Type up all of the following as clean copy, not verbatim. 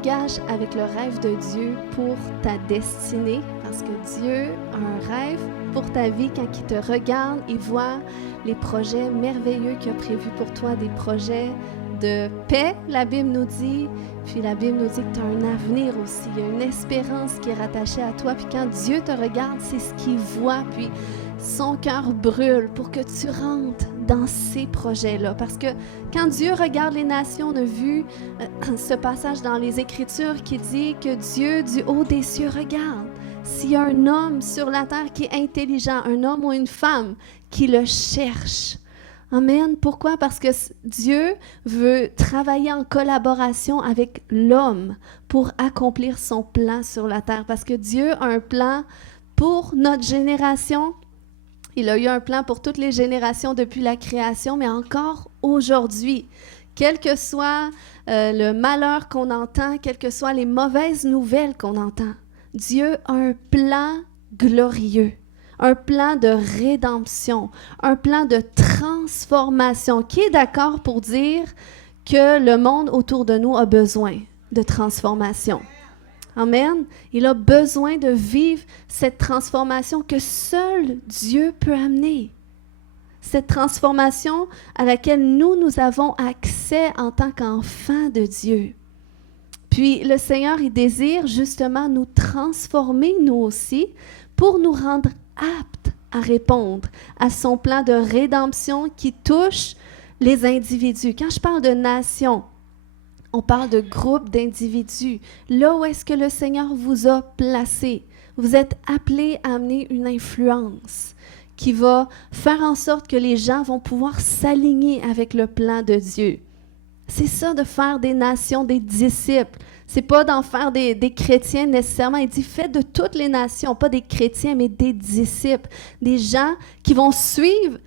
t'engages avec le rêve de Dieu pour ta destinée, parce que Dieu a un rêve pour ta vie. Quand il te regarde, il voit les projets merveilleux qu'il a prévus pour toi, des projets de paix, la Bible nous dit. Puis la Bible nous dit que tu as un avenir aussi. Il y a une espérance qui est rattachée à toi. Puis quand Dieu te regarde, c'est ce qu'il voit. Puis son cœur brûle pour que tu rentres dans ces projets-là. Parce que quand Dieu regarde les nations, on a vu ce passage dans les Écritures qui dit que Dieu, du haut des cieux, regarde. S'il y a un homme sur la terre qui est intelligent, un homme ou une femme qui le cherche. Amen. Pourquoi? Parce que Dieu veut travailler en collaboration avec l'homme pour accomplir son plan sur la terre. Parce que Dieu a un plan pour notre génération. Il a eu un plan pour toutes les générations depuis la création, mais encore aujourd'hui. Quel que soit le malheur qu'on entend, quelles que soient les mauvaises nouvelles qu'on entend, Dieu a un plan glorieux. Un plan de rédemption, un plan de transformation. Qui est d'accord pour dire que le monde autour de nous a besoin de transformation? Amen. Il a besoin de vivre cette transformation que seul Dieu peut amener. Cette transformation à laquelle nous avons accès en tant qu'enfants de Dieu. Puis le Seigneur, il désire justement nous transformer, nous aussi, pour nous rendre aptes à répondre à son plan de rédemption qui touche les individus. Quand je parle de nation, on parle de groupe d'individus. Là où est-ce que le Seigneur vous a placé, vous êtes appelés à amener une influence qui va faire en sorte que les gens vont pouvoir s'aligner avec le plan de Dieu. C'est ça de faire des nations, des disciples. C'est pas d'en faire des chrétiens nécessairement. Il dit, faites de toutes les nations, pas des chrétiens, mais des disciples. Des gens qui vont suivre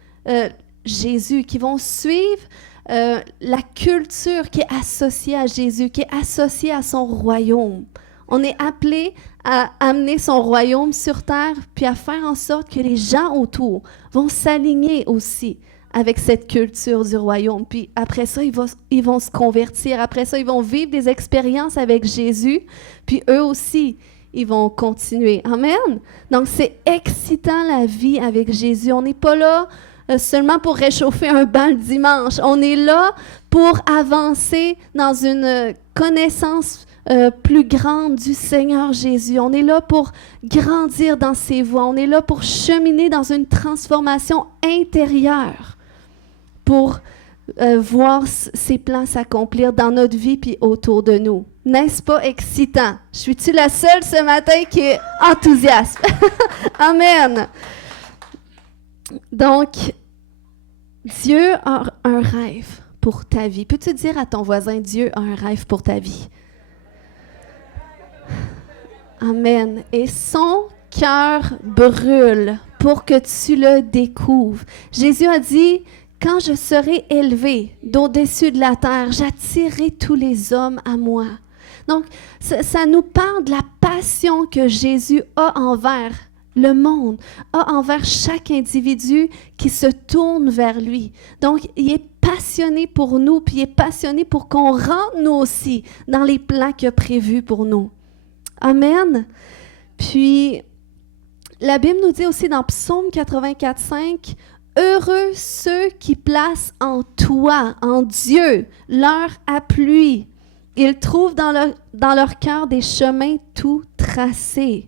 Jésus, qui vont suivre la culture qui est associée à Jésus, qui est associée à son royaume. On est appelé à amener son royaume sur terre, puis à faire en sorte que les gens autour vont s'aligner aussi avec cette culture du royaume. Puis après ça, ils vont se convertir. Après ça, ils vont vivre des expériences avec Jésus. Puis eux aussi, ils vont continuer. Amen. Donc, c'est excitant la vie avec Jésus. On n'est pas là seulement pour réchauffer un banc le dimanche. On est là pour avancer dans une connaissance plus grande du Seigneur Jésus. On est là pour grandir dans ses voies. On est là pour cheminer dans une transformation intérieure, pour voir ses plans s'accomplir dans notre vie puis autour de nous. N'est-ce pas excitant? Suis-tu la seule ce matin qui est enthousiaste? Amen! Donc, Dieu a un rêve pour ta vie. Peux-tu dire à ton voisin, Dieu a un rêve pour ta vie? Amen. Et son cœur brûle pour que tu le découvres. Jésus a dit, quand je serai élevé d'au-dessus de la terre, j'attirerai tous les hommes à moi. Donc, ça nous parle de la passion que Jésus a envers le monde, a envers chaque individu qui se tourne vers lui. Donc, il est passionné pour nous, puis il est passionné pour qu'on rentre nous aussi dans les plans qu'il a prévus pour nous. Amen. Puis, la Bible nous dit aussi dans Psaume 84:5, « Heureux ceux qui placent en toi, en Dieu, leur appui. Ils trouvent dans leur cœur des chemins tout tracés. »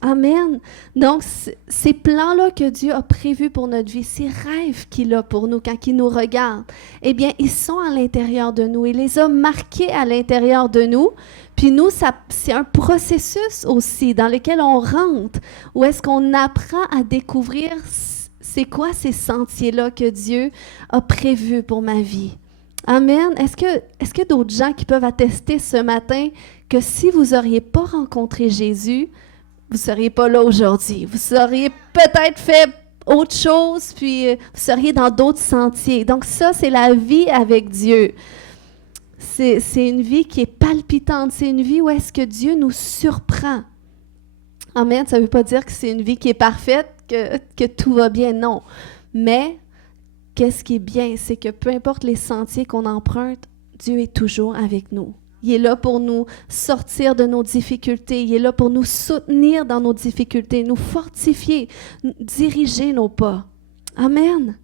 Amen. Donc, ces plans-là que Dieu a prévus pour notre vie, ces rêves qu'il a pour nous quand il nous regarde, eh bien, ils sont à l'intérieur de nous. Il les a marqués à l'intérieur de nous. Puis nous, c'est un processus aussi dans lequel on rentre, où est-ce qu'on apprend à découvrir c'est quoi ces sentiers-là que Dieu a prévus pour ma vie. Amen. Est-ce qu'il y a d'autres gens qui peuvent attester ce matin que si vous n'auriez pas rencontré Jésus, vous ne seriez pas là aujourd'hui. Vous auriez peut-être fait autre chose, puis vous seriez dans d'autres sentiers. Donc ça, c'est la vie avec Dieu. C'est une vie qui est palpitante. C'est une vie où est-ce que Dieu nous surprend. Amen. Ça ne veut pas dire que c'est une vie qui est parfaite, que tout va bien, non. Mais qu'est-ce qui est bien, c'est que peu importe les sentiers qu'on emprunte, Dieu est toujours avec nous. Il est là pour nous sortir de nos difficultés. Il est là pour nous soutenir dans nos difficultés, nous fortifier, diriger nos pas. Amen.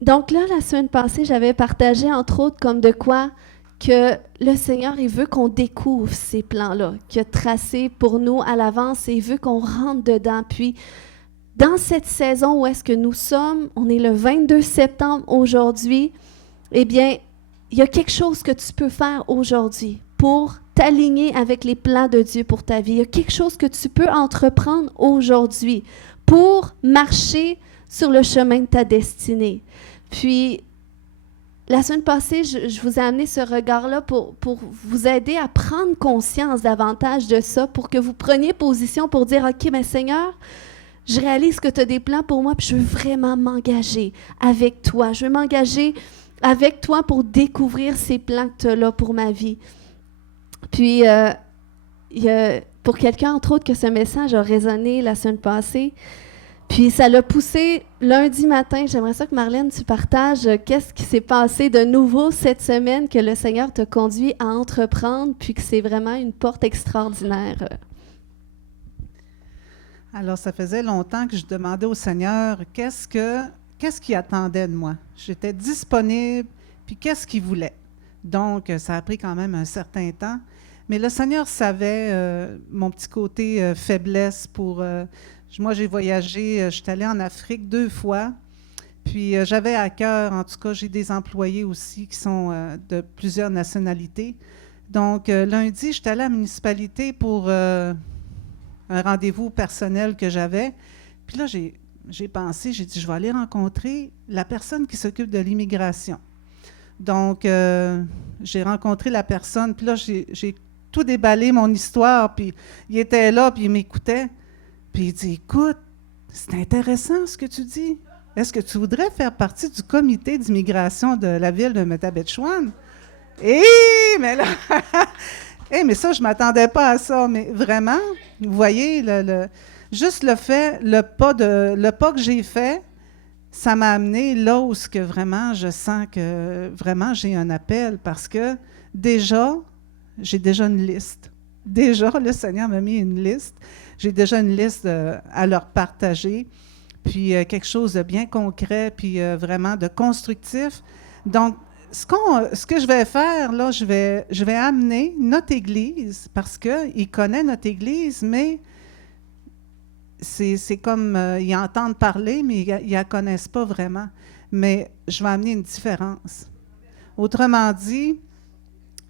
Donc là, la semaine passée, j'avais partagé, entre autres, comme de quoi que le Seigneur, il veut qu'on découvre ces plans-là, qu'il a tracés pour nous à l'avance et il veut qu'on rentre dedans. Puis, dans cette saison où est-ce que nous sommes, on est le 22 septembre aujourd'hui, eh bien, il y a quelque chose que tu peux faire aujourd'hui pour t'aligner avec les plans de Dieu pour ta vie. Il y a quelque chose que tu peux entreprendre aujourd'hui pour marcher sur le chemin de ta destinée. Puis, la semaine passée, je vous ai amené ce regard-là pour vous aider à prendre conscience davantage de ça, pour que vous preniez position pour dire, OK, mais Seigneur, je réalise que tu as des plans pour moi, puis je veux vraiment m'engager avec toi. Je veux m'engager avec toi pour découvrir ces plans que tu as là pour ma vie. Puis, il y a, pour quelqu'un, entre autres, que ce message a résonné la semaine passée, puis ça l'a poussé lundi matin. J'aimerais ça que Marlène, tu partages qu'est-ce qui s'est passé de nouveau cette semaine que le Seigneur t'a conduit à entreprendre, puis que c'est vraiment une porte extraordinaire. Alors, ça faisait longtemps que je demandais au Seigneur qu'est-ce qu'il attendait de moi. J'étais disponible, puis qu'est-ce qu'il voulait. Donc, ça a pris quand même un certain temps. Mais le Seigneur savait mon petit côté faiblesse pour... moi, j'ai voyagé, je suis allée en Afrique 2 fois, puis j'avais à cœur, en tout cas, j'ai des employés aussi qui sont de plusieurs nationalités. Donc, lundi, j'étais allée à la municipalité pour un rendez-vous personnel que j'avais. Puis là, j'ai pensé, j'ai dit, je vais aller rencontrer la personne qui s'occupe de l'immigration. Donc, j'ai rencontré la personne, puis là, j'ai tout déballé, mon histoire, puis il était là, puis il m'écoutait. Puis il dit, écoute, c'est intéressant ce que tu dis. Est-ce que tu voudrais faire partie du comité d'immigration de la ville de Métabetchouan? Mais là, mais ça, je ne m'attendais pas à ça. Mais vraiment, vous voyez, juste le pas que j'ai fait, ça m'a amené là où que vraiment je sens que vraiment j'ai un appel, parce que j'ai déjà une liste. Déjà, le Seigneur m'a mis une liste. J'ai déjà une liste à leur partager, puis quelque chose de bien concret, puis vraiment de constructif. Donc, ce que je vais faire, là, je vais amener notre Église, parce qu'il connaît notre Église, mais c'est comme, ils entendent parler, mais ils ne la connaissent pas vraiment. Mais je vais amener une différence. Autrement dit,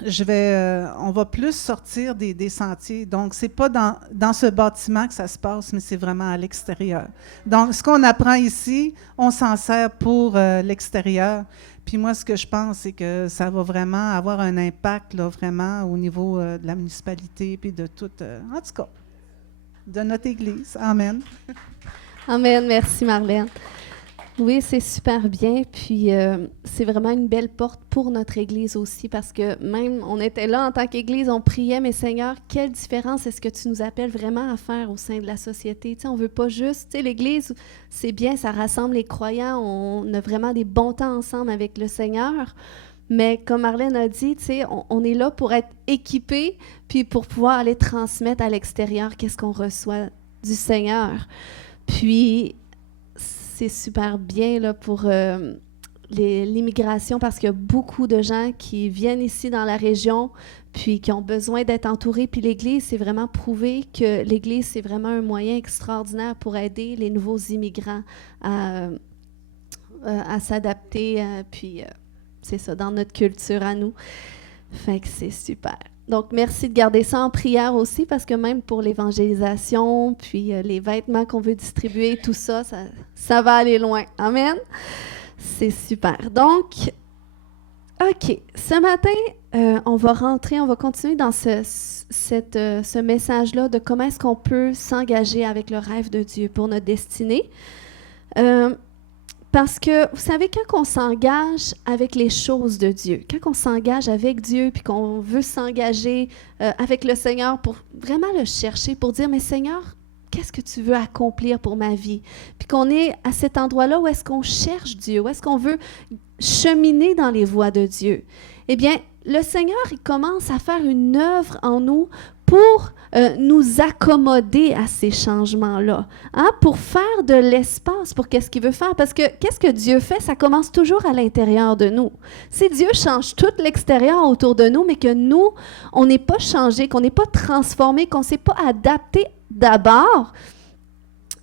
on va plus sortir des sentiers. Donc, ce n'est pas dans ce bâtiment que ça se passe, mais c'est vraiment à l'extérieur. Donc, ce qu'on apprend ici, on s'en sert pour l'extérieur. Puis moi, ce que je pense, c'est que ça va vraiment avoir un impact, là, vraiment, au niveau de la municipalité, puis de tout, en tout cas, de notre Église. Amen. Amen. Merci, Marlène. Oui, c'est super bien, puis c'est vraiment une belle porte pour notre Église aussi, parce que même, on était là en tant qu'Église, on priait, mais Seigneur, quelle différence est-ce que tu nous appelles vraiment à faire au sein de la société? Tu sais, on ne veut pas juste, tu sais, l'Église, c'est bien, ça rassemble les croyants, on a vraiment des bons temps ensemble avec le Seigneur, mais comme Marlène a dit, tu sais, on est là pour être équipés, puis pour pouvoir aller transmettre à l'extérieur qu'est-ce qu'on reçoit du Seigneur. Puis, c'est super bien là, pour l'immigration, parce qu'il y a beaucoup de gens qui viennent ici dans la région puis qui ont besoin d'être entourés. Puis l'Église, c'est vraiment prouvé que l'Église, c'est vraiment un moyen extraordinaire pour aider les nouveaux immigrants à s'adapter. Puis c'est ça, dans notre culture à nous. Fait que c'est super. Donc, merci de garder ça en prière aussi, parce que même pour l'évangélisation, puis les vêtements qu'on veut distribuer, tout ça, ça va aller loin. Amen? C'est super. Donc, OK. Ce matin, on va continuer dans ce message-là de comment est-ce qu'on peut s'engager avec le rêve de Dieu pour notre destinée. Parce que, vous savez, quand on s'engage avec les choses de Dieu, quand on s'engage avec Dieu, puis qu'on veut s'engager avec le Seigneur pour vraiment le chercher, pour dire, mais Seigneur, qu'est-ce que tu veux accomplir pour ma vie? Puis qu'on est à cet endroit-là où est-ce qu'on cherche Dieu, où est-ce qu'on veut cheminer dans les voies de Dieu. Eh bien, le Seigneur, il commence à faire une œuvre en nous pour nous accommoder à ces changements-là, hein, pour faire de l'espace pour qu'est-ce qu'il veut faire. Parce que qu'est-ce que Dieu fait? Ça commence toujours à l'intérieur de nous. Si Dieu change tout l'extérieur autour de nous, mais que nous, on n'est pas changé, qu'on n'est pas transformé, qu'on ne s'est pas adapté d'abord,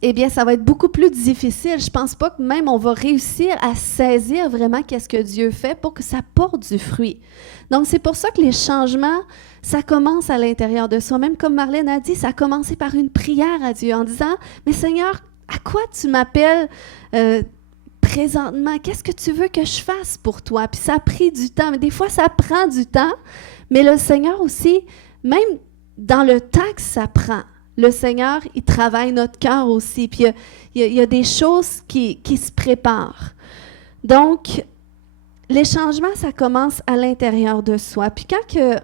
eh bien, ça va être beaucoup plus difficile. Je ne pense pas que même on va réussir à saisir vraiment qu'est-ce que Dieu fait pour que ça porte du fruit. Donc, c'est pour ça que les changements, ça commence à l'intérieur de soi. Même comme Marlène a dit, ça a commencé par une prière à Dieu en disant, « Mais Seigneur, à quoi tu m'appelles présentement? Qu'est-ce que tu veux que je fasse pour toi? » Puis ça a pris du temps. Mais des fois, ça prend du temps. Mais le Seigneur aussi, même dans le temps que ça prend, le Seigneur, il travaille notre cœur aussi. Puis il y a des choses qui se préparent. Donc, les changements, ça commence à l'intérieur de soi. Puis quand que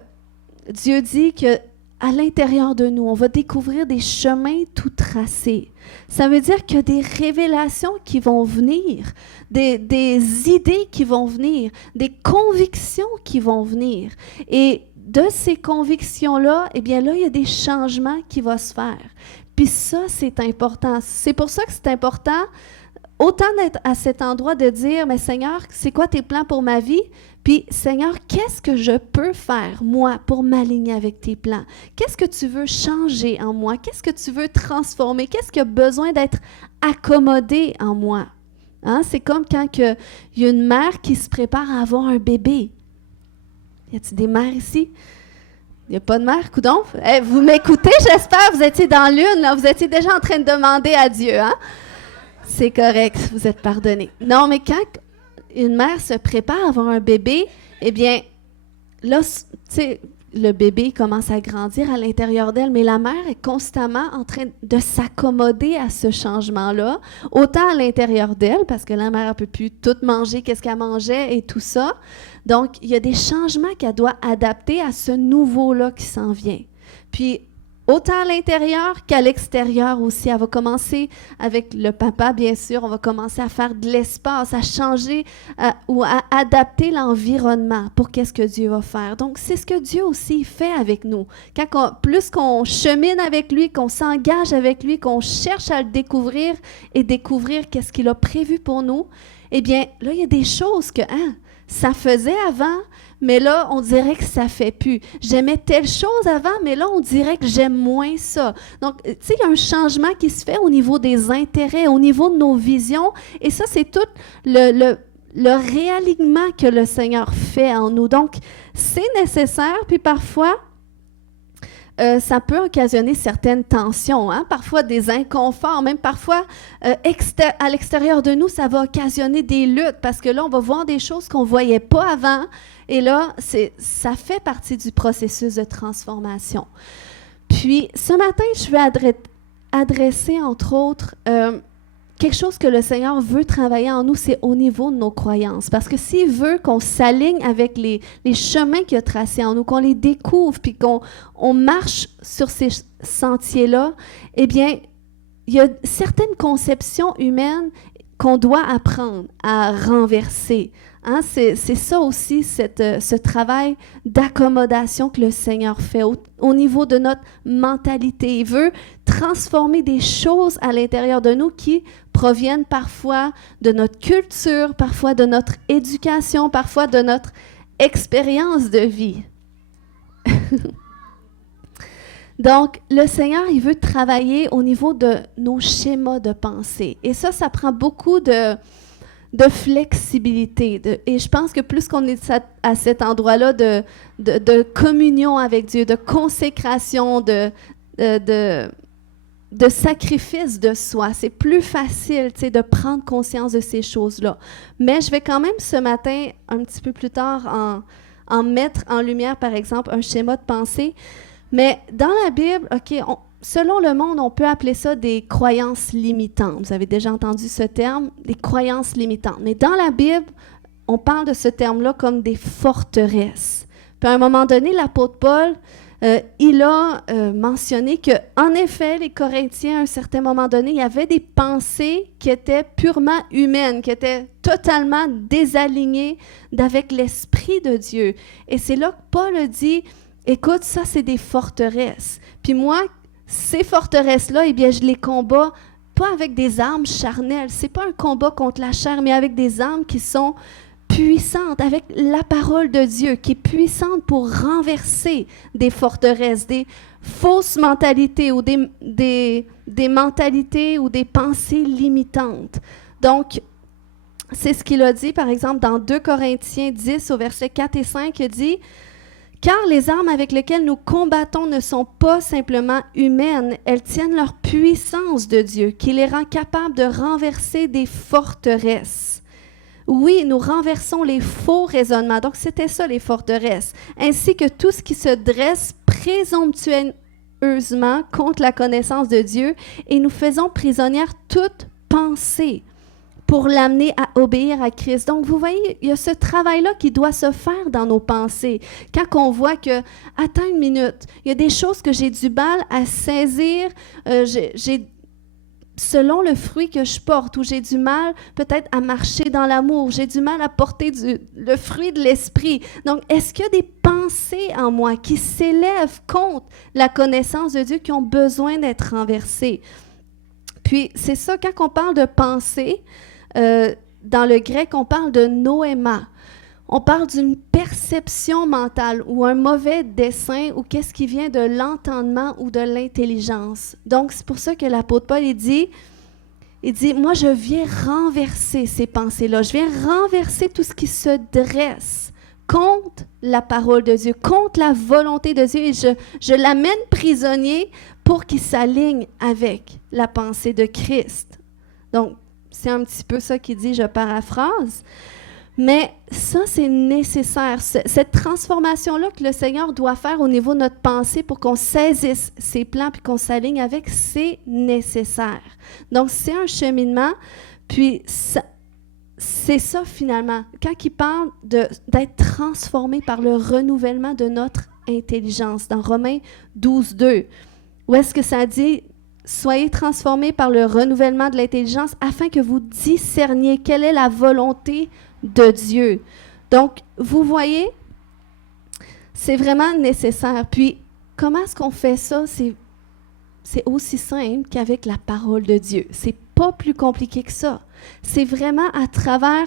Dieu dit qu'à l'intérieur de nous, on va découvrir des chemins tout tracés, ça veut dire qu'il y a des révélations qui vont venir, des idées qui vont venir, des convictions qui vont venir. Et de ces convictions-là, eh bien là, il y a des changements qui vont se faire. Puis ça, c'est important. C'est pour ça que c'est important, autant d'être à cet endroit de dire, mais Seigneur, c'est quoi tes plans pour ma vie? Puis Seigneur, qu'est-ce que je peux faire, moi, pour m'aligner avec tes plans? Qu'est-ce que tu veux changer en moi? Qu'est-ce que tu veux transformer? Qu'est-ce qui a besoin d'être accommodé en moi? Hein? C'est comme quand il y a une mère qui se prépare à avoir un bébé. Y a-t-il des mères ici? Il n'y a pas de mère, coudonc? Vous m'écoutez, j'espère, vous étiez dans l'une, là, vous étiez déjà en train de demander à Dieu, hein? C'est correct, vous êtes pardonnés. Non, mais quand une mère se prépare à avoir un bébé, eh bien, là, tu sais, le bébé commence à grandir à l'intérieur d'elle, mais la mère est constamment en train de s'accommoder à ce changement-là, autant à l'intérieur d'elle, parce que la mère ne peut plus tout manger, qu'est-ce qu'elle mangeait et tout ça. Donc, il y a des changements qu'elle doit adapter à ce nouveau-là qui s'en vient. Puis, autant à l'intérieur qu'à l'extérieur aussi. Elle va commencer avec le papa, bien sûr. On va commencer à faire de l'espace, à changer ou à adapter l'environnement pour qu'est-ce que Dieu va faire. Donc, c'est ce que Dieu aussi fait avec nous. Plus qu'on chemine avec lui, qu'on s'engage avec lui, qu'on cherche à le découvrir et découvrir qu'est-ce qu'il a prévu pour nous, eh bien, là, il y a des choses que ça faisait avant, mais là, on dirait que ça ne fait plus. J'aimais telle chose avant, mais là, on dirait que j'aime moins ça. Donc, tu sais, il y a un changement qui se fait au niveau des intérêts, au niveau de nos visions, et ça, c'est tout le réalignement que le Seigneur fait en nous. Donc, c'est nécessaire, puis parfois, ça peut occasionner certaines tensions, hein? Parfois des inconforts, même parfois à l'extérieur de nous, ça va occasionner des luttes parce que là, on va voir des choses qu'on ne voyait pas avant et là, ça fait partie du processus de transformation. Puis, ce matin, je vais adresser, entre autres, quelque chose que le Seigneur veut travailler en nous, c'est au niveau de nos croyances. Parce que s'il veut qu'on s'aligne avec les chemins qu'il a tracés en nous, qu'on les découvre, puis qu'on marche sur ces sentiers-là, eh bien, il y a certaines conceptions humaines qu'on doit apprendre à renverser. Hein? C'est ça aussi, ce travail d'accommodation que le Seigneur fait au niveau de notre mentalité. Il veut transformer des choses à l'intérieur de nous qui proviennent parfois de notre culture, parfois de notre éducation, parfois de notre expérience de vie. Donc, le Seigneur, il veut travailler au niveau de nos schémas de pensée. Et ça prend beaucoup de flexibilité. Et je pense que plus qu'on est à cet endroit-là de communion avec Dieu, de consécration, de sacrifice de soi, c'est plus facile de prendre conscience de ces choses-là. Mais je vais quand même ce matin, un petit peu plus tard, en mettre en lumière, par exemple, un schéma de pensée. Mais dans la Bible, selon le monde, on peut appeler ça des croyances limitantes. Vous avez déjà entendu ce terme, des croyances limitantes. Mais dans la Bible, on parle de ce terme-là comme des forteresses. Puis à un moment donné, l'apôtre Paul il a mentionné qu'en effet, les Corinthiens, à un certain moment donné, il y avait des pensées qui étaient purement humaines, qui étaient totalement désalignées d'avec l'Esprit de Dieu. Et c'est là que Paul dit, écoute, ça, c'est des forteresses. Puis moi, ces forteresses-là, eh bien, je les combats pas avec des armes charnelles. C'est pas un combat contre la chair, mais avec des armes qui sont puissante, avec la parole de Dieu qui est puissante pour renverser des forteresses, des fausses mentalités ou des mentalités ou des pensées limitantes. Donc, c'est ce qu'il a dit, par exemple, dans 2 Corinthiens 10, au verset 4 et 5, il dit « Car les armes avec lesquelles nous combattons ne sont pas simplement humaines, elles tiennent leur puissance de Dieu, qui les rend capables de renverser des forteresses. » Oui, nous renversons les faux raisonnements. Donc, c'était ça, les forteresses. Ainsi que tout ce qui se dresse présomptueusement contre la connaissance de Dieu, et nous faisons prisonnière toute pensée pour l'amener à obéir à Christ. Donc, vous voyez, il y a ce travail-là qui doit se faire dans nos pensées. Quand on voit que, attends une minute, il y a des choses que j'ai du mal à saisir, selon le fruit que je porte, ou j'ai du mal peut-être à marcher dans l'amour, j'ai du mal à porter le fruit de l'esprit. Donc, est-ce qu'il y a des pensées en moi qui s'élèvent contre la connaissance de Dieu, qui ont besoin d'être renversées? Puis, c'est ça, quand on parle de pensée, dans le grec, on parle de noéma. On parle d'une perception mentale ou un mauvais dessein ou qu'est-ce qui vient de l'entendement ou de l'intelligence. Donc, c'est pour ça que l'apôtre Paul, il dit, moi, je viens renverser ces pensées-là. Je viens renverser tout ce qui se dresse contre la parole de Dieu, contre la volonté de Dieu. Et je l'amène prisonnier pour qu'il s'aligne avec la pensée de Christ. Donc, c'est un petit peu ça qu'il dit, je paraphrase. Mais ça, c'est nécessaire. Cette transformation-là que le Seigneur doit faire au niveau de notre pensée pour qu'on saisisse ses plans puis qu'on s'aligne avec, c'est nécessaire. Donc, c'est un cheminement. Puis, c'est ça, finalement. Quand il parle d'être transformé par le renouvellement de notre intelligence, dans Romains 12, 2, où est-ce que ça dit « Soyez transformés par le renouvellement de l'intelligence afin que vous discerniez quelle est la volonté de Dieu. » Donc, vous voyez, c'est vraiment nécessaire. Puis, comment est-ce qu'on fait ça? C'est aussi simple qu'avec la parole de Dieu. C'est pas plus compliqué que ça. C'est vraiment à travers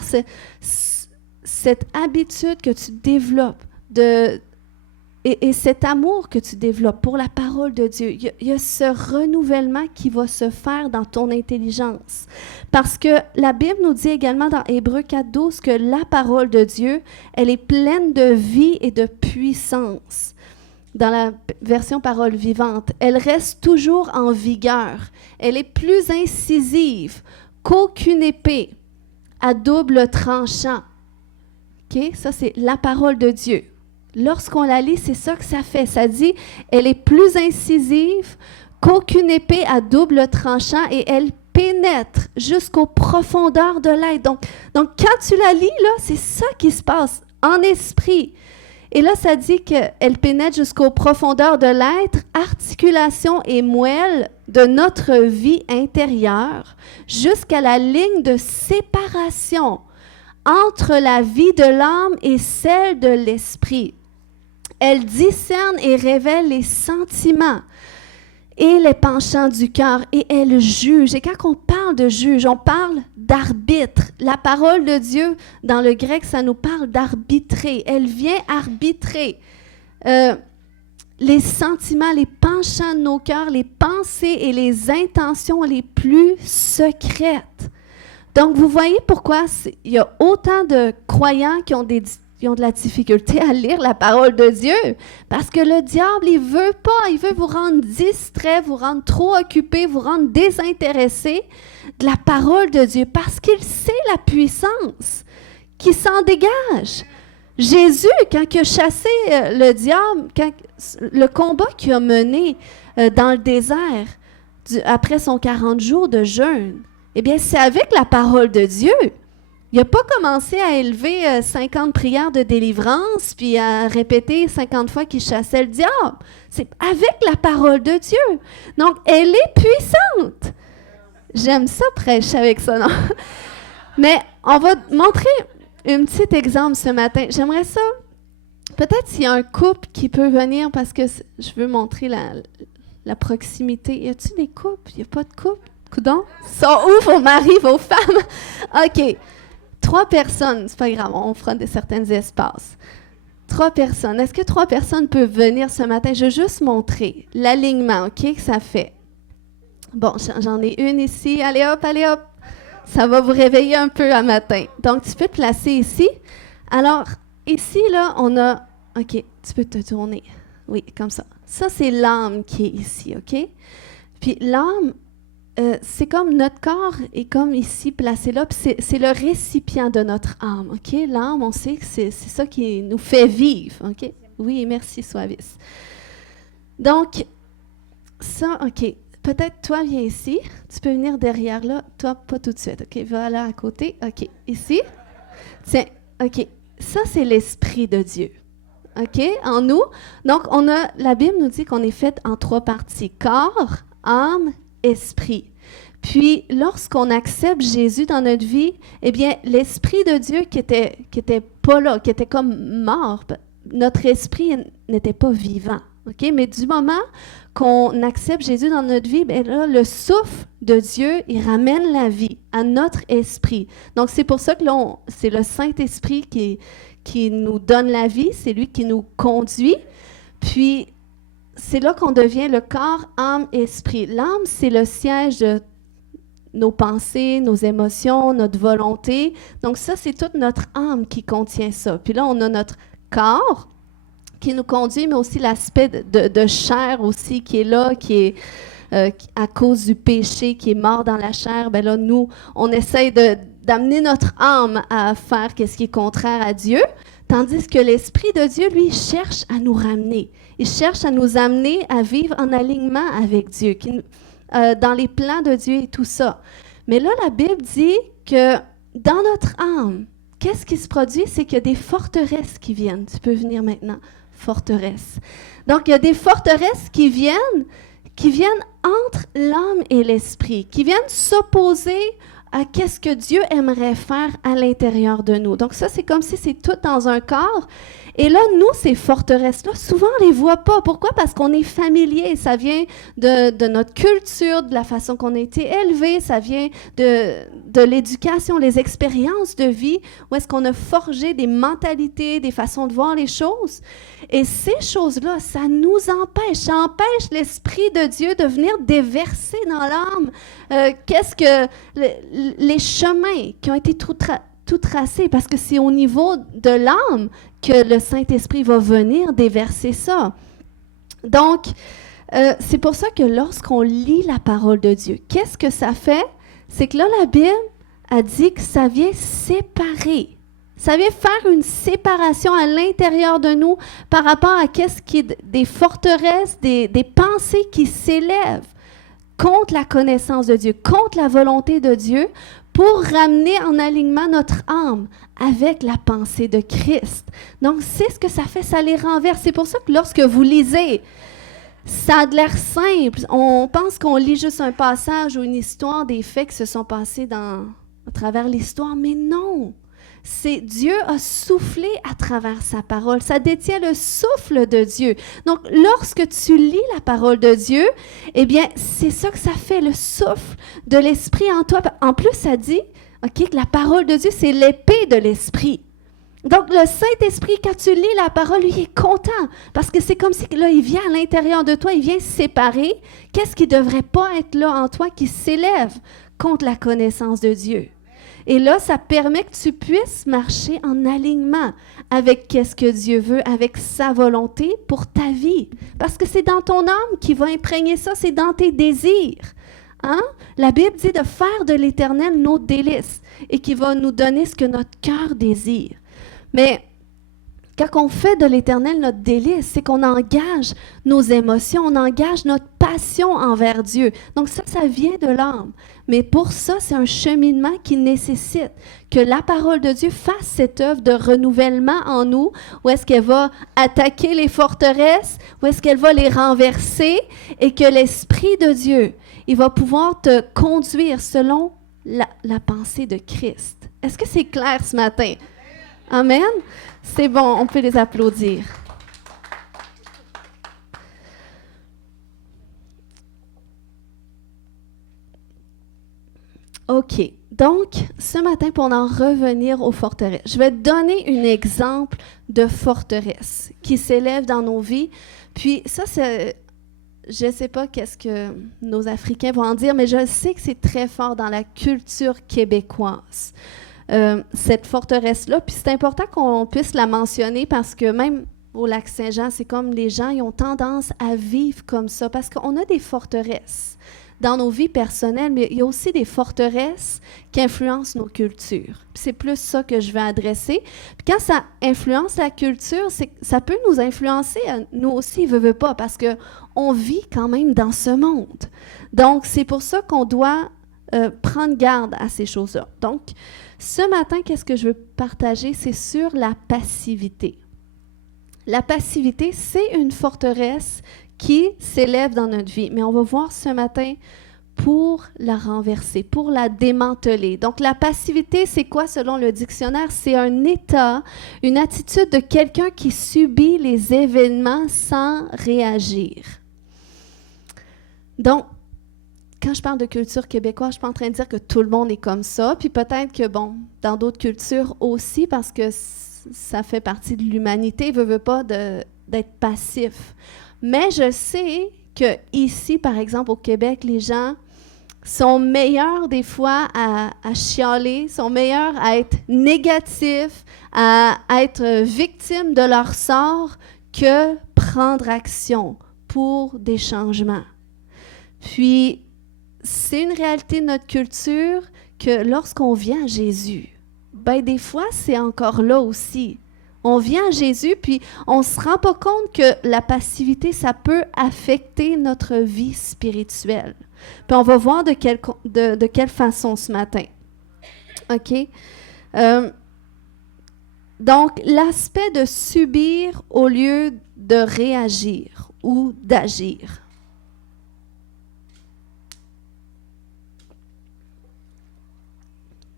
cette habitude que tu développes et cet amour que tu développes pour la parole de Dieu. Il y a ce renouvellement qui va se faire dans ton intelligence. Parce que la Bible nous dit également dans Hébreux 4.12 que la parole de Dieu, elle est pleine de vie et de puissance. Dans la version parole vivante, elle reste toujours en vigueur. Elle est plus incisive qu'aucune épée à double tranchant. OK? Ça, c'est la parole de Dieu. Lorsqu'on la lit, c'est ça que ça fait. Ça dit, elle est plus incisive qu'aucune épée à double tranchant et elle pénètre jusqu'aux profondeurs de l'être. Donc, quand tu la lis, là, c'est ça qui se passe en esprit. Et là, ça dit qu'elle pénètre jusqu'aux profondeurs de l'être, articulation et moelle de notre vie intérieure, jusqu'à la ligne de séparation entre la vie de l'âme et celle de l'esprit. Elle discerne et révèle les sentiments et les penchants du cœur et elle juge. Et quand on parle de juge, on parle d'arbitre. La parole de Dieu, dans le grec, ça nous parle d'arbitrer. Elle vient arbitrer les sentiments, les penchants de nos cœurs, les pensées et les intentions les plus secrètes. Donc, vous voyez pourquoi il y a autant de croyants qui ont de la difficulté à lire la parole de Dieu. Parce que le diable, il veut pas. Il veut vous rendre distrait, vous rendre trop occupé, vous rendre désintéressé de la parole de Dieu. Parce qu'il sait la puissance qui s'en dégage. Jésus, quand il a chassé le diable, le combat qu'il a mené dans le désert, après son 40 jours de jeûne, eh bien, c'est avec la parole de Dieu. Il n'a pas commencé à élever 50 prières de délivrance, puis à répéter 50 fois qu'il chassait le diable. C'est avec la parole de Dieu. Donc, elle est puissante. J'aime ça, prêcher avec ça, non? Mais on va montrer un petit exemple ce matin. J'aimerais ça. Peut-être s'il y a un couple qui peut venir, parce que je veux montrer la proximité. Y a-t-il des couples? Il n'y a pas de couple? Coudon? Sont où vos maris, vos femmes? OK. 3 personnes, c'est pas grave, on fera certains espaces. 3 personnes. Est-ce que 3 personnes peuvent venir ce matin? Je veux juste montrer l'alignement, OK, que ça fait. Bon, j'en ai une ici. Allez hop, allez hop. Ça va vous réveiller un peu à matin. Donc, tu peux te placer ici. Alors, ici, là, on a... OK, tu peux te tourner. Oui, comme ça. Ça, c'est l'âme qui est ici, OK? Puis l'âme, c'est comme notre corps est comme ici placé là, puis c'est le récipient de notre âme, OK? L'âme, on sait que c'est ça qui nous fait vivre, OK? Oui, merci, Suavis. Donc, ça, OK. Peut-être toi, viens ici. Tu peux venir derrière là. Toi, pas tout de suite, OK? Va là à côté. OK, ici. Tiens, OK. Ça, c'est l'Esprit de Dieu. OK? En nous. Donc, la Bible nous dit qu'on est fait en 3 parties. Corps, âme, esprit. Puis, lorsqu'on accepte Jésus dans notre vie, eh bien, l'Esprit de Dieu qui était pas là, qui était comme mort, notre esprit n'était pas vivant. OK? Mais du moment qu'on accepte Jésus dans notre vie, bien là, le souffle de Dieu, il ramène la vie à notre esprit. Donc, c'est pour ça que là, c'est le Saint-Esprit qui nous donne la vie, c'est lui qui nous conduit. Puis, c'est là qu'on devient le corps, âme, esprit. L'âme, c'est le siège de nos pensées, nos émotions, notre volonté. Donc ça, c'est toute notre âme qui contient ça. Puis là, on a notre corps qui nous conduit, mais aussi l'aspect de chair aussi qui est là, qui est à cause du péché, qui est mort dans la chair. Bien là, nous, on essaye d'amener notre âme à faire ce qui est contraire à Dieu. Tandis que l'Esprit de Dieu, lui, cherche à nous ramener. Il cherche à nous amener à vivre en alignement avec Dieu, dans les plans de Dieu et tout ça. Mais là, la Bible dit que dans notre âme, qu'est-ce qui se produit? C'est qu'il y a des forteresses qui viennent. Tu peux venir maintenant, forteresses. Donc, il y a des forteresses qui viennent entre l'âme et l'esprit, qui viennent s'opposer à qu'est-ce que Dieu aimerait faire à l'intérieur de nous. Donc ça, c'est comme si c'est tout dans un corps. Et là, nous, ces forteresses-là, souvent, on ne les voit pas. Pourquoi? Parce qu'on est familier. Ça vient de notre culture, de la façon qu'on a été élevé. Ça vient de l'éducation, les expériences de vie, où est-ce qu'on a forgé des mentalités, des façons de voir les choses. Et ces choses-là, ça nous empêche. Ça empêche l'Esprit de Dieu de venir déverser dans l'âme qu'est-ce que les chemins qui ont été tout tracés, parce que c'est au niveau de l'âme que le Saint-Esprit va venir déverser ça. Donc, c'est pour ça que lorsqu'on lit la parole de Dieu, qu'est-ce que ça fait? C'est que là, la Bible a dit que ça vient séparer. Ça vient faire une séparation à l'intérieur de nous par rapport à qu'est-ce qui est des forteresses, des pensées qui s'élèvent contre la connaissance de Dieu, contre la volonté de Dieu, pour ramener en alignement notre âme avec la pensée de Christ. Donc, c'est ce que ça fait, ça les renverse. C'est pour ça que lorsque vous lisez, ça a l'air simple. On pense qu'on lit juste un passage ou une histoire des faits qui se sont passés à travers l'histoire, mais non. C'est Dieu a soufflé à travers sa parole. Ça détient le souffle de Dieu. Donc, lorsque tu lis la parole de Dieu, eh bien, c'est ça que ça fait, le souffle de l'Esprit en toi. En plus, ça dit, OK, que la parole de Dieu, c'est l'épée de l'Esprit. Donc, le Saint-Esprit, quand tu lis la parole, lui, il est content parce que c'est comme si, là, il vient à l'intérieur de toi, il vient séparer qu'est-ce qui ne devrait pas être là en toi qui s'élève contre la connaissance de Dieu. Et là, ça permet que tu puisses marcher en alignement avec qu'est-ce que Dieu veut, avec sa volonté pour ta vie. Parce que c'est dans ton âme qui va imprégner ça, c'est dans tes désirs. Hein? La Bible dit de faire de l'Éternel nos délices et qu'il va nous donner ce que notre cœur désire. Mais quand on fait de l'Éternel notre délice, c'est qu'on engage nos émotions, on engage notre passion envers Dieu. Donc ça vient de l'âme. Mais pour ça, c'est un cheminement qui nécessite que la parole de Dieu fasse cette œuvre de renouvellement en nous, où est-ce qu'elle va attaquer les forteresses, où est-ce qu'elle va les renverser, et que l'Esprit de Dieu, il va pouvoir te conduire selon la pensée de Christ. Est-ce que c'est clair ce matin? Amen? C'est bon, on peut les applaudir. OK. Donc, ce matin, pour en revenir aux forteresses, je vais te donner un exemple de forteresse qui s'élève dans nos vies. Puis ça, je ne sais pas qu'est-ce que nos Africains vont en dire, mais je sais que c'est très fort dans la culture québécoise, cette forteresse-là. Puis c'est important qu'on puisse la mentionner parce que même au Lac-Saint-Jean, c'est comme les gens, ils ont tendance à vivre comme ça parce qu'on a des forteresses dans nos vies personnelles, mais il y a aussi des forteresses qui influencent nos cultures. Puis c'est plus ça que je vais adresser. Puis quand ça influence la culture, ça peut nous influencer, nous aussi, veut pas, parce qu'on vit quand même dans ce monde. Donc, c'est pour ça qu'on doit prendre garde à ces choses-là. Donc, ce matin, qu'est-ce que je veux partager? C'est sur la passivité. La passivité, c'est une forteresse qui s'élève dans notre vie. Mais on va voir ce matin pour la renverser, pour la démanteler. Donc, la passivité, c'est quoi selon le dictionnaire? C'est un état, une attitude de quelqu'un qui subit les événements sans réagir. Donc, quand je parle de culture québécoise, je ne suis pas en train de dire que tout le monde est comme ça. Puis peut-être que, bon, dans d'autres cultures aussi, parce que ça fait partie de l'humanité, veut pas d'être passif. Mais je sais qu'ici, par exemple, au Québec, les gens sont meilleurs des fois à chialer, sont meilleurs à être négatifs, à être victimes de leur sort que prendre action pour des changements. Puis, c'est une réalité de notre culture que lorsqu'on vient à Jésus, ben des fois, c'est encore là aussi. On vient à Jésus, puis on ne se rend pas compte que la passivité, ça peut affecter notre vie spirituelle. Puis on va voir de quelle façon ce matin. OK? Donc, l'aspect de subir au lieu de réagir ou d'agir.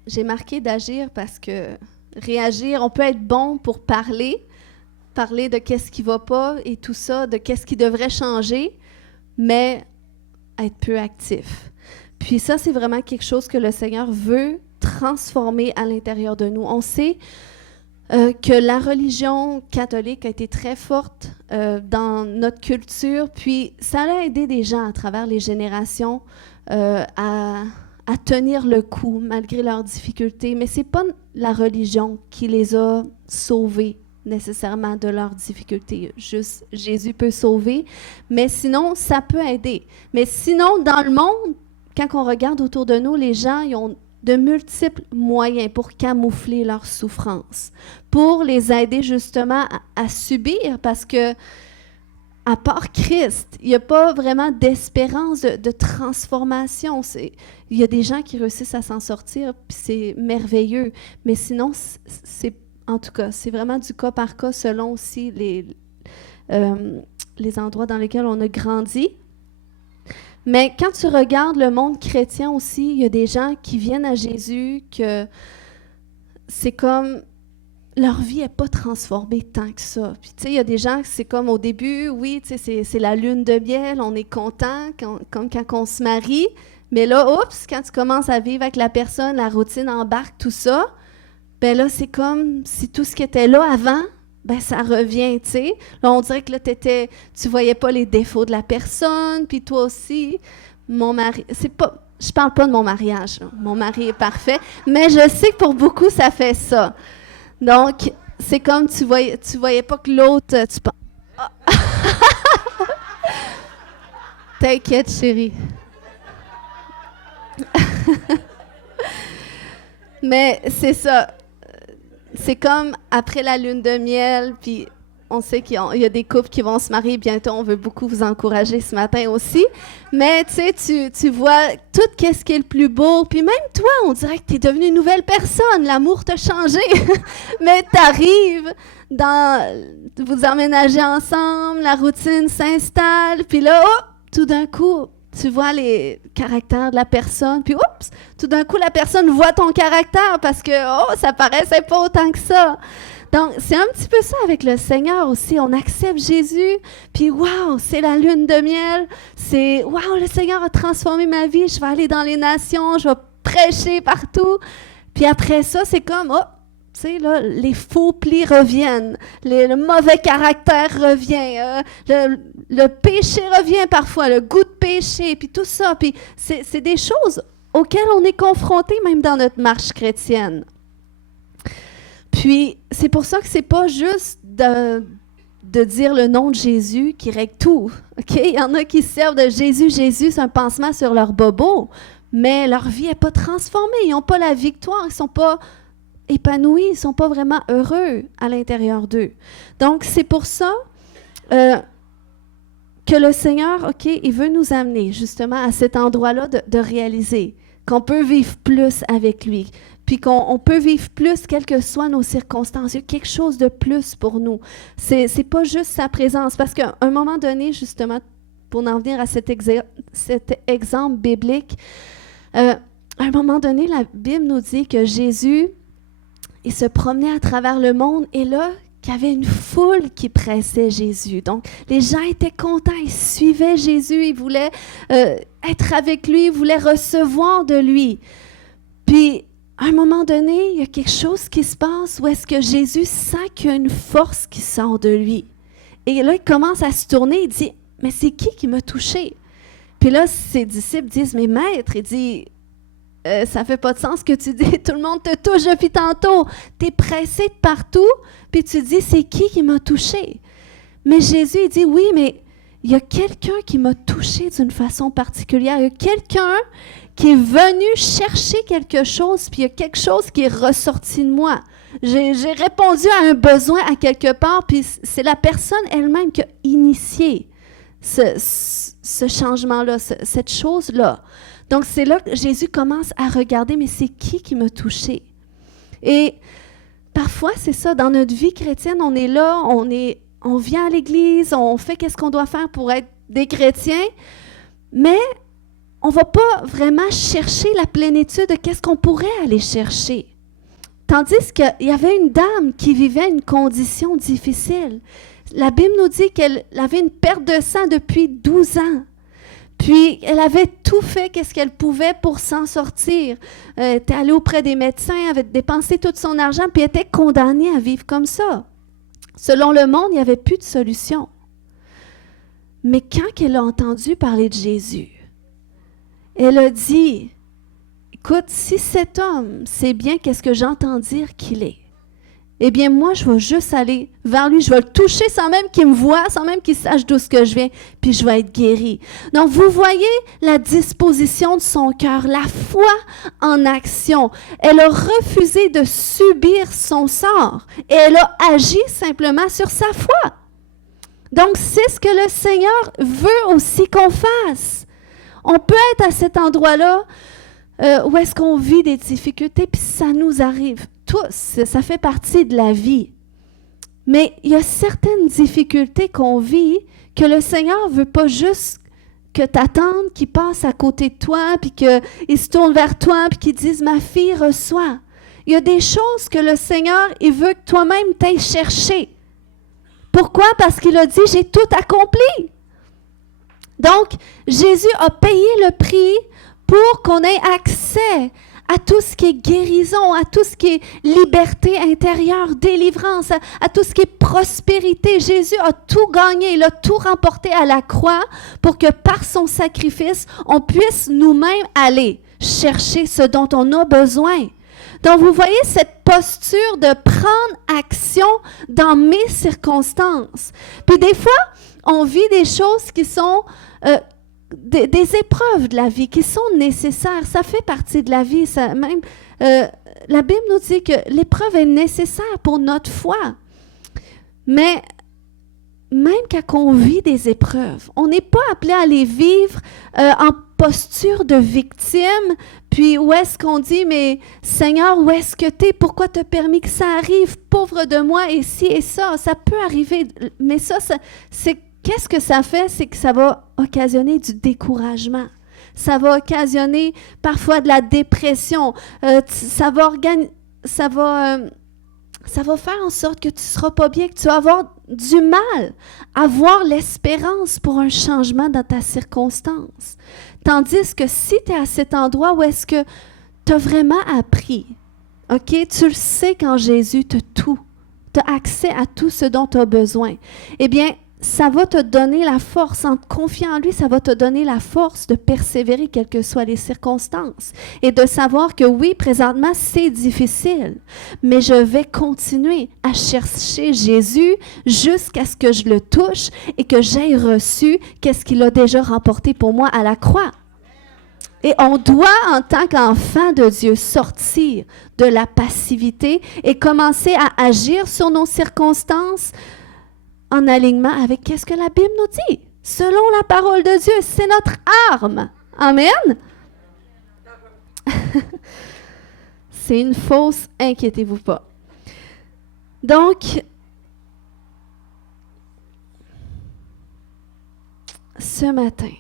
J'ai marqué d'agir parce que réagir, on peut être bon pour parler de qu'est-ce qui ne va pas et tout ça, de qu'est-ce qui devrait changer, mais être peu actif. Puis ça, c'est vraiment quelque chose que le Seigneur veut transformer à l'intérieur de nous. On sait que la religion catholique a été très forte dans notre culture, puis ça a aidé des gens à travers les générations à tenir le coup malgré leurs difficultés, mais ce n'est pas la religion qui les a sauvés nécessairement de leurs difficultés. Juste Jésus peut sauver, mais sinon, ça peut aider. Mais sinon, dans le monde, quand on regarde autour de nous, les gens ils ont de multiples moyens pour camoufler leur souffrance, pour les aider justement à subir, parce que à part Christ, il n'y a pas vraiment d'espérance de transformation. Il y a des gens qui réussissent à s'en sortir, puis c'est merveilleux. Mais sinon, en tout cas, c'est vraiment du cas par cas selon aussi les endroits dans lesquels on a grandi. Mais quand tu regardes le monde chrétien aussi, il y a des gens qui viennent à Jésus que c'est comme leur vie n'est pas transformée tant que ça. Puis, tu sais, il y a des gens, c'est comme au début, oui, tu sais, c'est la lune de miel, on est content, comme quand on se marie. Mais là, oups, quand tu commences à vivre avec la personne, la routine embarque, tout ça, ben là, c'est comme si tout ce qui était là avant, ben ça revient, tu sais. Là, on dirait que là, tu voyais pas les défauts de la personne, puis toi aussi, mon mari, je parle pas de mon mariage, là. Mon mari est parfait, mais je sais que pour beaucoup, ça fait ça. Donc, c'est comme tu voyais pas que l'autre... T'inquiète, chérie. Mais c'est ça. C'est comme après la lune de miel, puis on sait qu'il y a des couples qui vont se marier bientôt. On veut beaucoup vous encourager ce matin aussi. Mais tu sais, tu vois tout ce qui est le plus beau. Puis même toi, on dirait que tu es devenue une nouvelle personne. L'amour t'a changé. Mais tu arrives, vous emménagez ensemble, la routine s'installe. Puis là, tout d'un coup, tu vois les caractères de la personne. Puis tout d'un coup, la personne voit ton caractère parce que ça paraissait pas autant que ça. Donc, c'est un petit peu ça avec le Seigneur aussi. On accepte Jésus, puis wow, c'est la lune de miel. C'est wow, le Seigneur a transformé ma vie. Je vais aller dans les nations, je vais prêcher partout. Puis après ça, c'est comme, tu sais, là, les faux plis reviennent, le mauvais caractère revient, le péché revient parfois, le goût de péché, puis tout ça. Puis c'est des choses auxquelles on est confronté même dans notre marche chrétienne. Puis, c'est pour ça que c'est pas juste de dire le nom de Jésus qui règle tout. Okay? Il y en a qui servent de Jésus, c'est un pansement sur leur bobo, mais leur vie n'est pas transformée. Ils n'ont pas la victoire, ils ne sont pas épanouis, ils ne sont pas vraiment heureux à l'intérieur d'eux. Donc, c'est pour ça que le Seigneur, il veut nous amener justement à cet endroit-là de réaliser qu'on peut vivre plus avec lui. Puis qu'on peut vivre plus, quelles que soient nos circonstances. Il y a quelque chose de plus pour nous. C'est pas juste sa présence. Parce qu'à un moment donné, justement, pour en venir à cet exemple biblique, à un moment donné, la Bible nous dit que Jésus, il se promenait à travers le monde et là, qu'il y avait une foule qui pressait Jésus. Donc, les gens étaient contents, ils suivaient Jésus, ils voulaient être avec lui, ils voulaient recevoir de lui. Puis, à un moment donné, il y a quelque chose qui se passe où est-ce que Jésus sent qu'il y a une force qui sort de lui. Et là, il commence à se tourner, il dit, « Mais c'est qui m'a touché? » Puis là, ses disciples disent, « Mais maître, il dit, ça fait pas de sens ce que tu dis, tout le monde te touche depuis tantôt. Tu es pressé de partout, puis tu dis, c'est qui m'a touché? » Mais Jésus, il dit, « Oui, mais il y a quelqu'un qui m'a touché d'une façon particulière. Il y a quelqu'un qui est venu chercher quelque chose, puis il y a quelque chose qui est ressorti de moi. J'ai répondu à un besoin à quelque part, puis c'est la personne elle-même qui a initié ce changement-là, cette chose-là. Donc, c'est là que Jésus commence à regarder, mais c'est qui m'a touché? Et parfois, c'est ça, dans notre vie chrétienne, on est là, on vient à l'église, on fait qu'est-ce qu'on doit faire pour être des chrétiens, mais on ne va pas vraiment chercher la plénitude de qu'est-ce qu'on pourrait aller chercher. Tandis qu'il y avait une dame qui vivait une condition difficile. La Bible nous dit qu'elle avait une perte de sang depuis 12 ans. Puis, elle avait tout fait qu'est-ce qu'elle pouvait pour s'en sortir. Elle était allée auprès des médecins, avait dépensé tout son argent, puis elle était condamnée à vivre comme ça. Selon le monde, il n'y avait plus de solution. Mais quand elle a entendu parler de Jésus, elle a dit, « Écoute, si cet homme sait bien qu'est-ce que j'entends dire qu'il est, eh bien, moi, je vais juste aller vers lui, je vais le toucher sans même qu'il me voie, sans même qu'il sache d'où ce que je viens, puis je vais être guérie. » Donc, vous voyez la disposition de son cœur, la foi en action. Elle a refusé de subir son sort et elle a agi simplement sur sa foi. Donc, c'est ce que le Seigneur veut aussi qu'on fasse. On peut être à cet endroit-là où est-ce qu'on vit des difficultés, puis ça nous arrive tous, ça fait partie de la vie. Mais il y a certaines difficultés qu'on vit que le Seigneur ne veut pas juste que tu attendes qu'il passe à côté de toi, puis qu'il se tourne vers toi, puis qu'il dise « Ma fille, reçois ». Il y a des choses que le Seigneur, il veut que toi-même t'ailles chercher. Pourquoi? Parce qu'il a dit « J'ai tout accompli ». Donc, Jésus a payé le prix pour qu'on ait accès à tout ce qui est guérison, à tout ce qui est liberté intérieure, délivrance, à tout ce qui est prospérité. Jésus a tout gagné, il a tout remporté à la croix pour que par son sacrifice, on puisse nous-mêmes aller chercher ce dont on a besoin. Donc, vous voyez cette posture de prendre action dans mes circonstances. Puis des fois, on vit des choses qui sont des épreuves de la vie, qui sont nécessaires. Ça fait partie de la vie. La Bible nous dit que l'épreuve est nécessaire pour notre foi. Mais quand on vit des épreuves, on n'est pas appelé à les vivre en posture de victime, puis où est-ce qu'on dit, mais Seigneur, où est-ce que tu es? Pourquoi tu as permis que ça arrive? Pauvre de moi, et ci et ça. Ça peut arriver, mais ça c'est qu'est-ce que ça fait? C'est que ça va occasionner du découragement. Ça va occasionner parfois de la dépression. Ça va faire en sorte que tu ne seras pas bien, que tu vas avoir du mal à voir l'espérance pour un changement dans ta circonstance. Tandis que si tu es à cet endroit où est-ce que tu as vraiment appris, OK, tu le sais qu'en Jésus, tu as accès à tout ce dont tu as besoin, eh bien, ça va te donner la force, en te confiant en lui, ça va te donner la force de persévérer quelles que soient les circonstances et de savoir que oui, présentement, c'est difficile, mais je vais continuer à chercher Jésus jusqu'à ce que je le touche et que j'aie reçu qu'est-ce qu'il a déjà remporté pour moi à la croix. Et on doit, en tant qu'enfant de Dieu, sortir de la passivité et commencer à agir sur nos circonstances en alignement avec qu'est-ce que la Bible nous dit. Selon la parole de Dieu, c'est notre arme. Amen. C'est une fausse, inquiétez-vous pas. Donc, ce matin,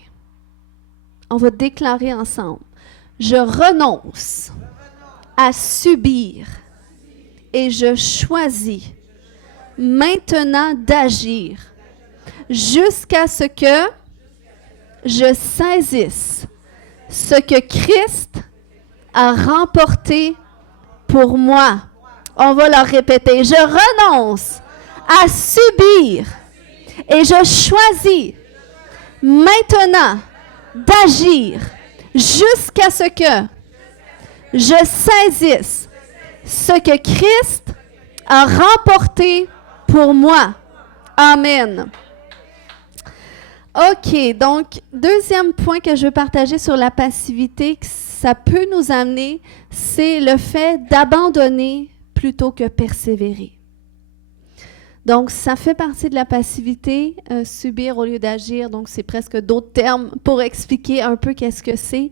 on va déclarer ensemble, je renonce à subir et je choisis maintenant d'agir jusqu'à ce que je saisisse ce que Christ a remporté pour moi. On va leur répéter. Je renonce à subir et je choisis maintenant d'agir jusqu'à ce que je saisisse ce que Christ a remporté pour moi. Amen. OK, donc, deuxième point que je veux partager sur la passivité, que ça peut nous amener, c'est le fait d'abandonner plutôt que persévérer. Donc, ça fait partie de la passivité, subir au lieu d'agir. Donc, c'est presque d'autres termes pour expliquer un peu qu'est-ce que c'est.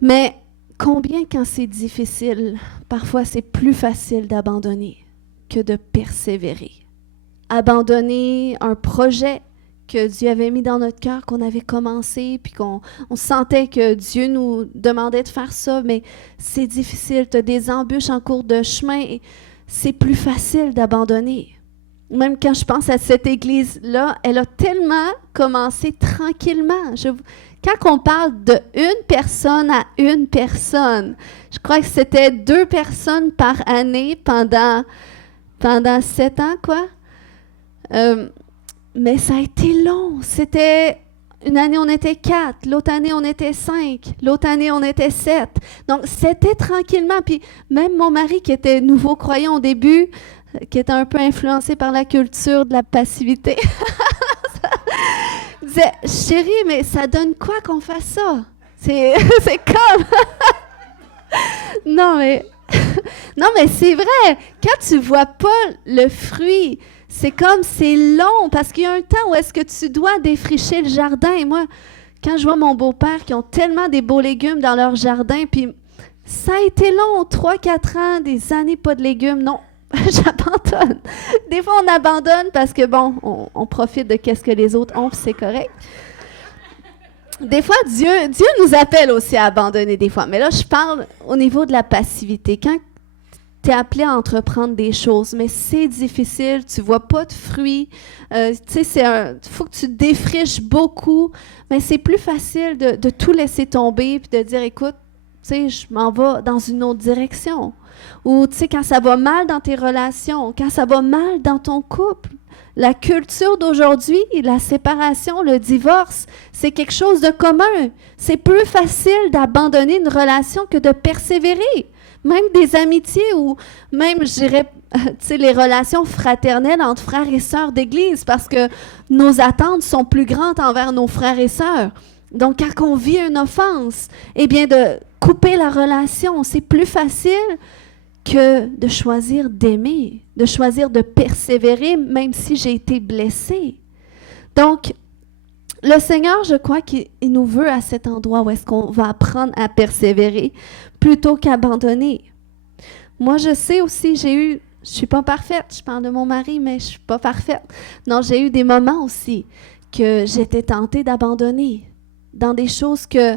Mais combien quand c'est difficile, parfois c'est plus facile d'abandonner que de persévérer. Abandonner un projet que Dieu avait mis dans notre cœur, qu'on avait commencé, puis on sentait que Dieu nous demandait de faire ça, mais c'est difficile, tu as des embûches en cours de chemin, et c'est plus facile d'abandonner. Même quand je pense à cette église-là, elle a tellement commencé tranquillement. Quand on parle de une personne à une personne, je crois que c'était 2 personnes par année pendant 7 ans, quoi. Mais ça a été long. C'était une année, on était 4. L'autre année, on était 5. L'autre année, on était 7. Donc, c'était tranquillement. Puis même mon mari, qui était nouveau croyant au début, qui était un peu influencé par la culture de la passivité, disait, chérie, mais ça donne quoi qu'on fasse ça? C'est comme... Non, mais c'est vrai. Quand tu vois pas le fruit, c'est comme, c'est long, parce qu'il y a un temps où est-ce que tu dois défricher le jardin. Et moi, quand je vois mon beau-père qui ont tellement des beaux légumes dans leur jardin, puis ça a été long, 3-4 ans, des années pas de légumes. Non, j'abandonne. Des fois, on abandonne parce que, bon, on profite de qu'est-ce que les autres ont, puis c'est correct. Des fois, Dieu nous appelle aussi à abandonner des fois. Mais là, je parle au niveau de la passivité. Quand tu es appelé à entreprendre des choses, mais c'est difficile, tu ne vois pas de fruits, tu sais, faut que tu défriches beaucoup, mais c'est plus facile de tout laisser tomber puis de dire, écoute, tu sais, je m'en vais dans une autre direction. Ou, tu sais, quand ça va mal dans tes relations, quand ça va mal dans ton couple, la culture d'aujourd'hui, la séparation, le divorce, c'est quelque chose de commun. C'est plus facile d'abandonner une relation que de persévérer. Même des amitiés ou même, je dirais, tu sais, les relations fraternelles entre frères et sœurs d'église, parce que nos attentes sont plus grandes envers nos frères et sœurs. Donc, quand on vit une offense, eh bien, de couper la relation, c'est plus facile que de choisir d'aimer, de choisir de persévérer, même si j'ai été blessée. Donc, le Seigneur, je crois qu'il nous veut à cet endroit où est-ce qu'on va apprendre à persévérer plutôt qu'abandonner. Moi, je sais aussi, je suis pas parfaite, je parle de mon mari, mais je suis pas parfaite. Non, j'ai eu des moments aussi que j'étais tentée d'abandonner dans des choses que,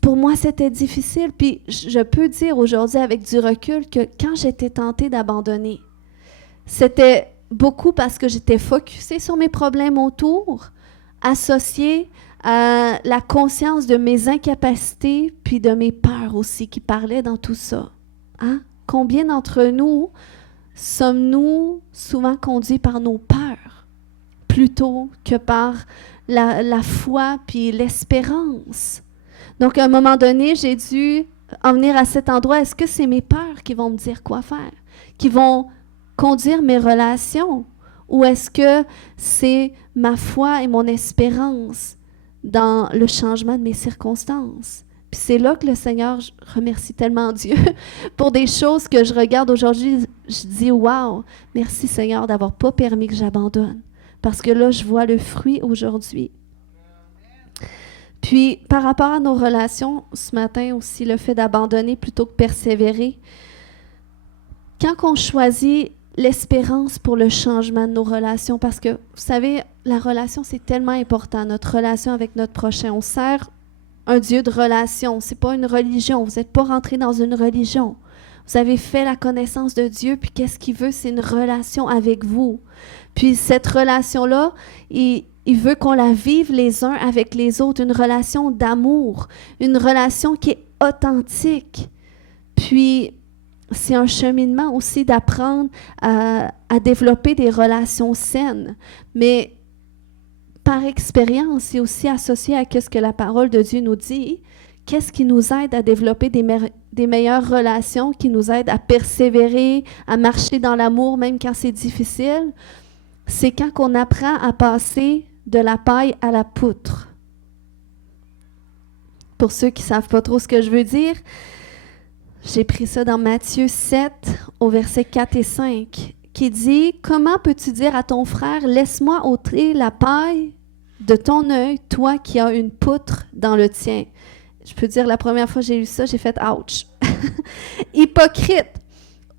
pour moi, c'était difficile. Puis, je peux dire aujourd'hui avec du recul que quand j'étais tentée d'abandonner, c'était beaucoup parce que j'étais focusée sur mes problèmes autour, associée à la conscience de mes incapacités, puis de mes peurs aussi qui parlaient dans tout ça. Hein? Combien d'entre nous sommes-nous souvent conduits par nos peurs plutôt que par la foi puis l'espérance? Donc, à un moment donné, j'ai dû en venir à cet endroit. Est-ce que c'est mes peurs qui vont me dire quoi faire, qui vont conduire mes relations? Ou est-ce que c'est ma foi et mon espérance dans le changement de mes circonstances? Puis c'est là que le Seigneur, je remercie tellement Dieu pour des choses que je regarde aujourd'hui. Je dis, wow, merci Seigneur d'avoir pas permis que j'abandonne. Parce que là, je vois le fruit aujourd'hui. Puis, par rapport à nos relations, ce matin aussi, le fait d'abandonner plutôt que persévérer, quand on choisit l'espérance pour le changement de nos relations, parce que, vous savez, la relation, c'est tellement important, notre relation avec notre prochain. On sert un Dieu de relation, c'est pas une religion, vous n'êtes pas rentré dans une religion. Vous avez fait la connaissance de Dieu, puis qu'est-ce qu'il veut? C'est une relation avec vous. Puis cette relation-là, il veut qu'on la vive les uns avec les autres, une relation d'amour, une relation qui est authentique. Puis c'est un cheminement aussi d'apprendre à développer des relations saines. Mais par expérience, c'est aussi associé à ce que la parole de Dieu nous dit. Qu'est-ce qui nous aide à développer des meilleures relations, qui nous aide à persévérer, à marcher dans l'amour même quand c'est difficile? C'est quand on apprend à passer de la paille à la poutre. Pour ceux qui ne savent pas trop ce que je veux dire, j'ai pris ça dans Matthieu 7, au verset 4 et 5, qui dit « Comment peux-tu dire à ton frère, laisse-moi ôter la paille de ton œil, toi qui as une poutre dans le tien? » Je peux dire, la première fois que j'ai lu ça, j'ai fait « Ouch! » Hypocrite,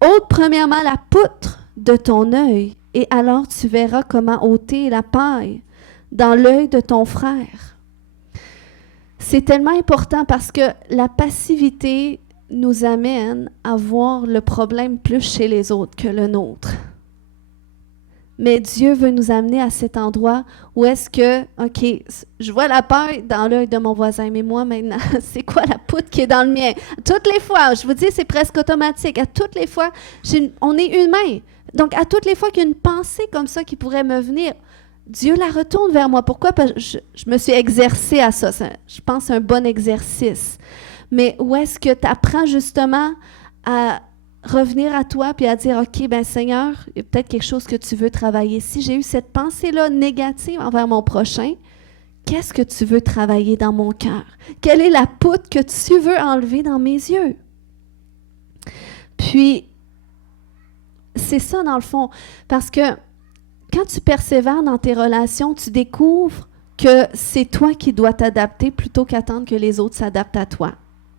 ôte premièrement la poutre de ton œil, et alors tu verras comment ôter la paille dans l'œil de ton frère. C'est tellement important parce que la passivité nous amène à voir le problème plus chez les autres que le nôtre. Mais Dieu veut nous amener à cet endroit où est-ce que, OK, je vois la paille dans l'œil de mon voisin, mais moi maintenant, c'est quoi la poutre qui est dans le mien? Toutes les fois, je vous dis, c'est presque automatique. À toutes les fois, on est humain. Donc, à toutes les fois qu'il y a une pensée comme ça qui pourrait me venir, Dieu la retourne vers moi. Pourquoi? Parce que je me suis exercée à ça. Je pense que c'est un bon exercice. Mais où est-ce que tu apprends justement à revenir à toi puis à dire, OK, ben Seigneur, il y a peut-être quelque chose que tu veux travailler. Si j'ai eu cette pensée-là négative envers mon prochain, qu'est-ce que tu veux travailler dans mon cœur? Quelle est la poutre que tu veux enlever dans mes yeux? Puis, c'est ça dans le fond, parce que quand tu persévères dans tes relations, tu découvres que c'est toi qui dois t'adapter plutôt qu'attendre que les autres s'adaptent à toi.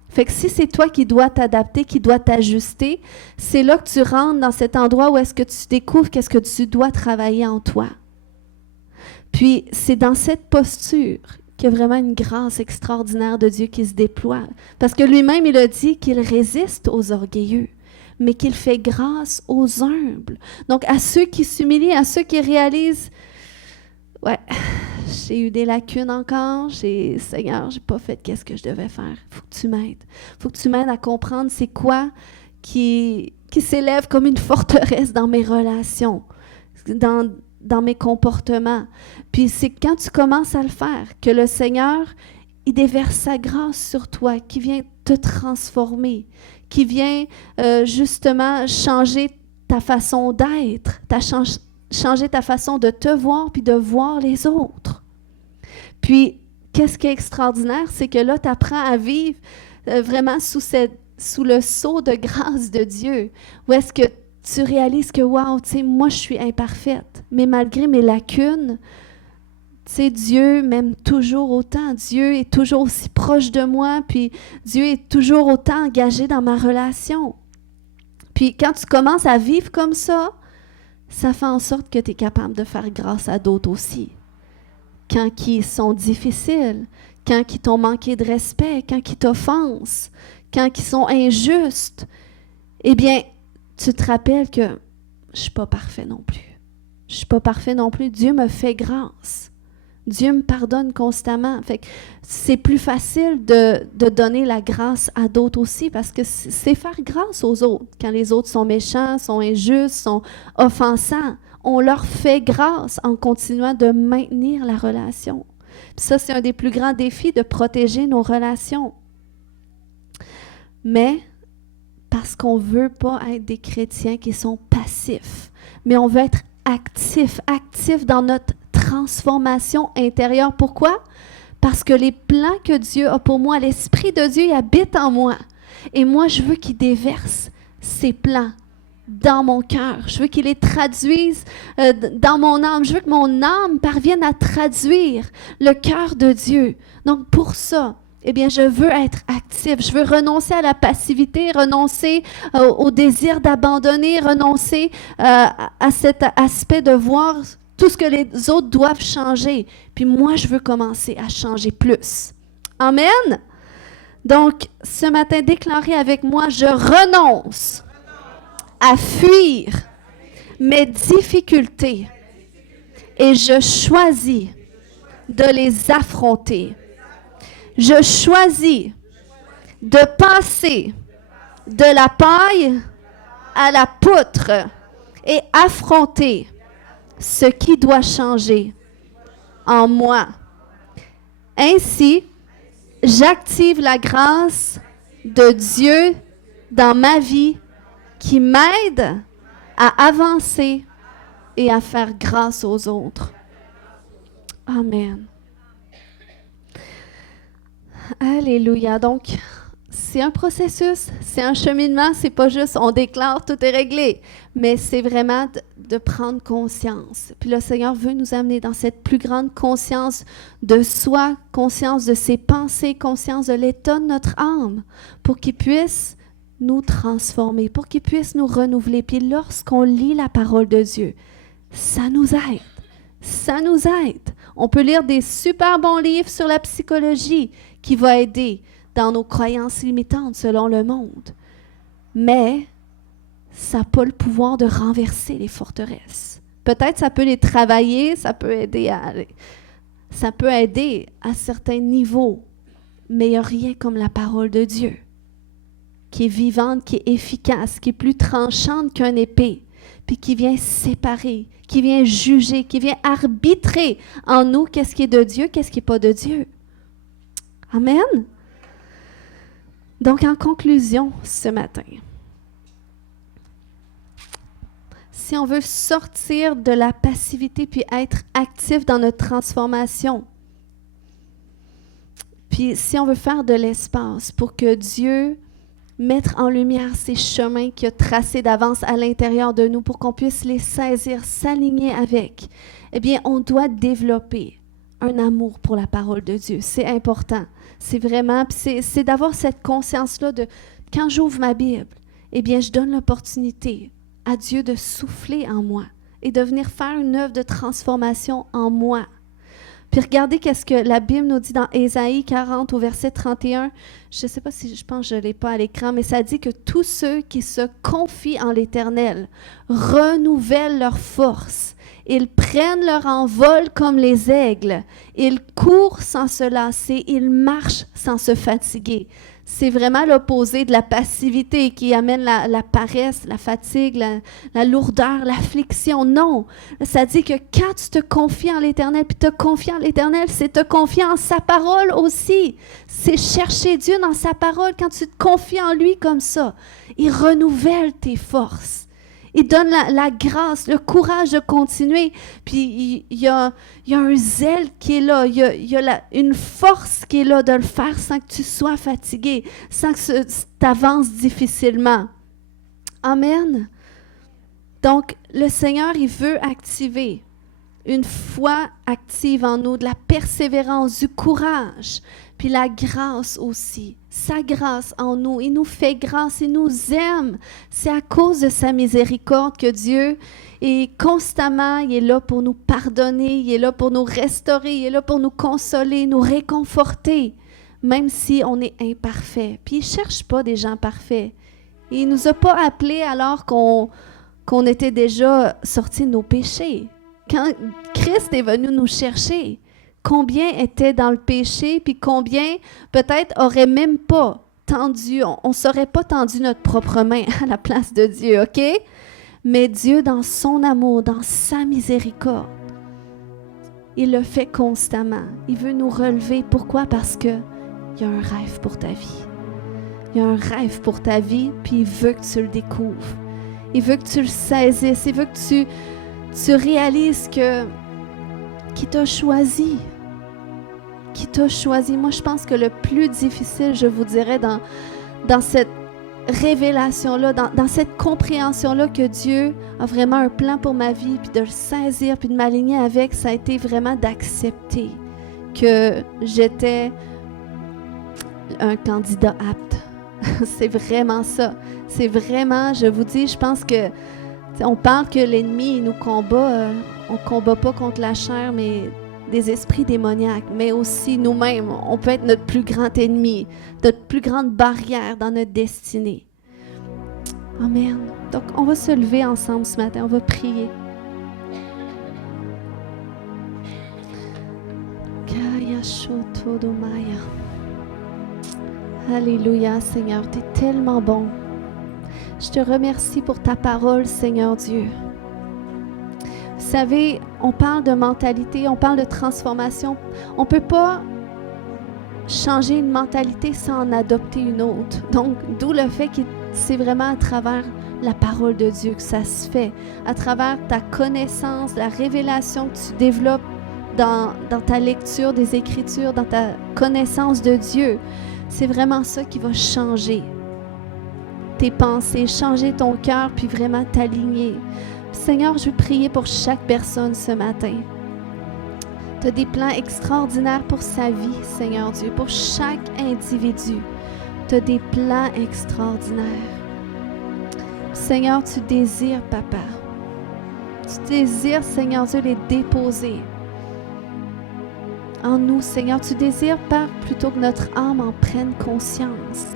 Fait que si c'est toi qui dois t'adapter, qui dois t'ajuster, c'est là que tu rentres dans cet endroit où est-ce que tu découvres qu'est-ce que tu dois travailler en toi. Puis c'est dans cette posture qu'il y a vraiment une grâce extraordinaire de Dieu qui se déploie. Parce que lui-même, il a dit qu'il résiste aux orgueilleux, mais qu'il fait grâce aux humbles. Donc à ceux qui s'humilient, à ceux qui réalisent, ouais, j'ai eu des lacunes encore, Seigneur, j'ai pas fait qu'est-ce que je devais faire. Il faut que tu m'aides. Il faut que tu m'aides à comprendre c'est quoi qui s'élève comme une forteresse dans mes relations, dans mes comportements. Puis c'est quand tu commences à le faire que le Seigneur, il déverse sa grâce sur toi, qui vient te transformer, qui vient justement changer ta façon d'être, changer ta façon de te voir puis de voir les autres. Puis, qu'est-ce qui est extraordinaire, c'est que là, tu apprends à vivre vraiment sous le sceau de grâce de Dieu, où est-ce que tu réalises que, wow, tu sais, moi, je suis imparfaite, mais malgré mes lacunes, Tu sais, Dieu m'aime toujours autant. Dieu est toujours aussi proche de moi, puis Dieu est toujours autant engagé dans ma relation. Puis quand tu commences à vivre comme ça fait en sorte que tu es capable de faire grâce à d'autres aussi. Quand ils sont difficiles, quand ils t'ont manqué de respect, quand ils t'offensent, quand ils sont injustes, eh bien, tu te rappelles que je ne suis pas parfait non plus. Je ne suis pas parfait non plus. Dieu me fait grâce. Dieu me pardonne constamment. Fait que c'est plus facile de donner la grâce à d'autres aussi parce que c'est faire grâce aux autres. Quand les autres sont méchants, sont injustes, sont offensants, on leur fait grâce en continuant de maintenir la relation. Puis ça, c'est un des plus grands défis, de protéger nos relations. Mais parce qu'on ne veut pas être des chrétiens qui sont passifs, mais on veut être actifs dans notre transformation intérieure. Pourquoi? Parce que les plans que Dieu a pour moi, l'Esprit de Dieu, il habite en moi. Et moi, je veux qu'il déverse ses plans dans mon cœur. Je veux qu'il les traduise dans mon âme. Je veux que mon âme parvienne à traduire le cœur de Dieu. Donc, pour ça, eh bien, je veux être active. Je veux renoncer à la passivité, renoncer au désir d'abandonner, renoncer à cet aspect de voir tout ce que les autres doivent changer. Puis moi, je veux commencer à changer plus. Amen? Donc, ce matin, déclarez avec moi, je renonce à fuir mes difficultés et je choisis de les affronter. Je choisis de passer de la paille à la poutre et affronter ce qui doit changer en moi. Ainsi, j'active la grâce de Dieu dans ma vie qui m'aide à avancer et à faire grâce aux autres. Amen. Alléluia. Donc, c'est un processus, c'est un cheminement, c'est pas juste on déclare tout est réglé, mais c'est vraiment de prendre conscience. Puis le Seigneur veut nous amener dans cette plus grande conscience de soi, conscience de ses pensées, conscience de l'état de notre âme, pour qu'il puisse nous transformer, pour qu'il puisse nous renouveler. Puis lorsqu'on lit la parole de Dieu, ça nous aide. Ça nous aide. On peut lire des super bons livres sur la psychologie qui vont aider dans nos croyances limitantes selon le monde. Mais ça n'a pas le pouvoir de renverser les forteresses. Peut-être ça peut les travailler, ça peut aider à certains niveaux, mais il n'y a rien comme la parole de Dieu, qui est vivante, qui est efficace, qui est plus tranchante qu'une épée, puis qui vient séparer, qui vient juger, qui vient arbitrer en nous qu'est-ce qui est de Dieu, qu'est-ce qui n'est pas de Dieu. Amen. Donc, en conclusion, ce matin, si on veut sortir de la passivité puis être actif dans notre transformation, puis si on veut faire de l'espace pour que Dieu mette en lumière ces chemins qu'il a tracés d'avance à l'intérieur de nous pour qu'on puisse les saisir, s'aligner avec, eh bien, on doit développer un amour pour la parole de Dieu. C'est important. C'est vraiment, c'est d'avoir cette conscience-là de, quand j'ouvre ma Bible, eh bien, je donne l'opportunité à Dieu de souffler en moi et de venir faire une œuvre de transformation en moi. Puis regardez qu'est-ce que la Bible nous dit dans Ésaïe 40 au verset 31. Je ne sais pas si je pense que je ne l'ai pas à l'écran, mais ça dit que tous ceux qui se confient en l'Éternel renouvellent leur force. Ils prennent leur envol comme les aigles. Ils courent sans se lasser. Ils marchent sans se fatiguer. C'est vraiment l'opposé de la passivité qui amène la paresse, la fatigue, la lourdeur, l'affliction. Non, ça dit que quand tu te confies en l'Éternel, puis te confier en l'Éternel, c'est te confier en sa parole aussi. C'est chercher Dieu dans sa parole. Quand tu te confies en lui comme ça, il renouvelle tes forces. Il donne la grâce, le courage de continuer. Puis il y a un zèle qui est là. Il y a une force qui est là de le faire sans que tu sois fatigué, sans que tu avances difficilement. Amen. Donc, le Seigneur, il veut activer une foi active en nous, de la persévérance, du courage, puis la grâce aussi. Sa grâce en nous, il nous fait grâce, il nous aime. C'est à cause de sa miséricorde que Dieu est constamment, il est là pour nous pardonner, il est là pour nous restaurer, il est là pour nous consoler, nous réconforter, même si on est imparfait. Puis il ne cherche pas des gens parfaits. Il ne nous a pas appelés alors qu'on était déjà sortis de nos péchés. Quand Christ est venu nous chercher, combien étaient dans le péché, puis combien peut-être n'auraient même pas tendu, on ne saurait pas tendu notre propre main à la place de Dieu, OK? Mais Dieu, dans son amour, dans sa miséricorde, il le fait constamment. Il veut nous relever. Pourquoi? Parce qu'il y a un rêve pour ta vie. Il y a un rêve pour ta vie, puis il veut que tu le découvres. Il veut que tu le saisisses. Il veut que tu réalises qu'il t'a choisi. Qu'il t'a choisi. Moi, je pense que le plus difficile, je vous dirais, dans cette révélation-là, dans cette compréhension-là que Dieu a vraiment un plan pour ma vie, puis de le saisir, puis de m'aligner avec, ça a été vraiment d'accepter que j'étais un candidat apte. C'est vraiment ça. C'est vraiment, je vous dis, je pense que on parle que l'ennemi nous combat, on ne combat pas contre la chair, mais des esprits démoniaques, mais aussi nous-mêmes. On peut être notre plus grand ennemi, notre plus grande barrière dans notre destinée. Amen. Donc, on va se lever ensemble ce matin, on va prier. Alléluia, Seigneur, tu es tellement bon. Je te remercie pour ta parole, Seigneur Dieu. Vous savez, on parle de mentalité, on parle de transformation. On ne peut pas changer une mentalité sans en adopter une autre. Donc, d'où le fait que c'est vraiment à travers la parole de Dieu que ça se fait, à travers ta connaissance, la révélation que tu développes dans ta lecture des Écritures, dans ta connaissance de Dieu. C'est vraiment ça qui va changer tes pensées, changer ton cœur, puis vraiment t'aligner. Seigneur, je veux prier pour chaque personne ce matin. Tu as des plans extraordinaires pour sa vie, Seigneur Dieu, pour chaque individu. Tu as des plans extraordinaires. Seigneur, tu désires, Papa. Tu désires, Seigneur Dieu, les déposer en nous, Seigneur. Tu désires, Père, plutôt que notre âme en prenne conscience.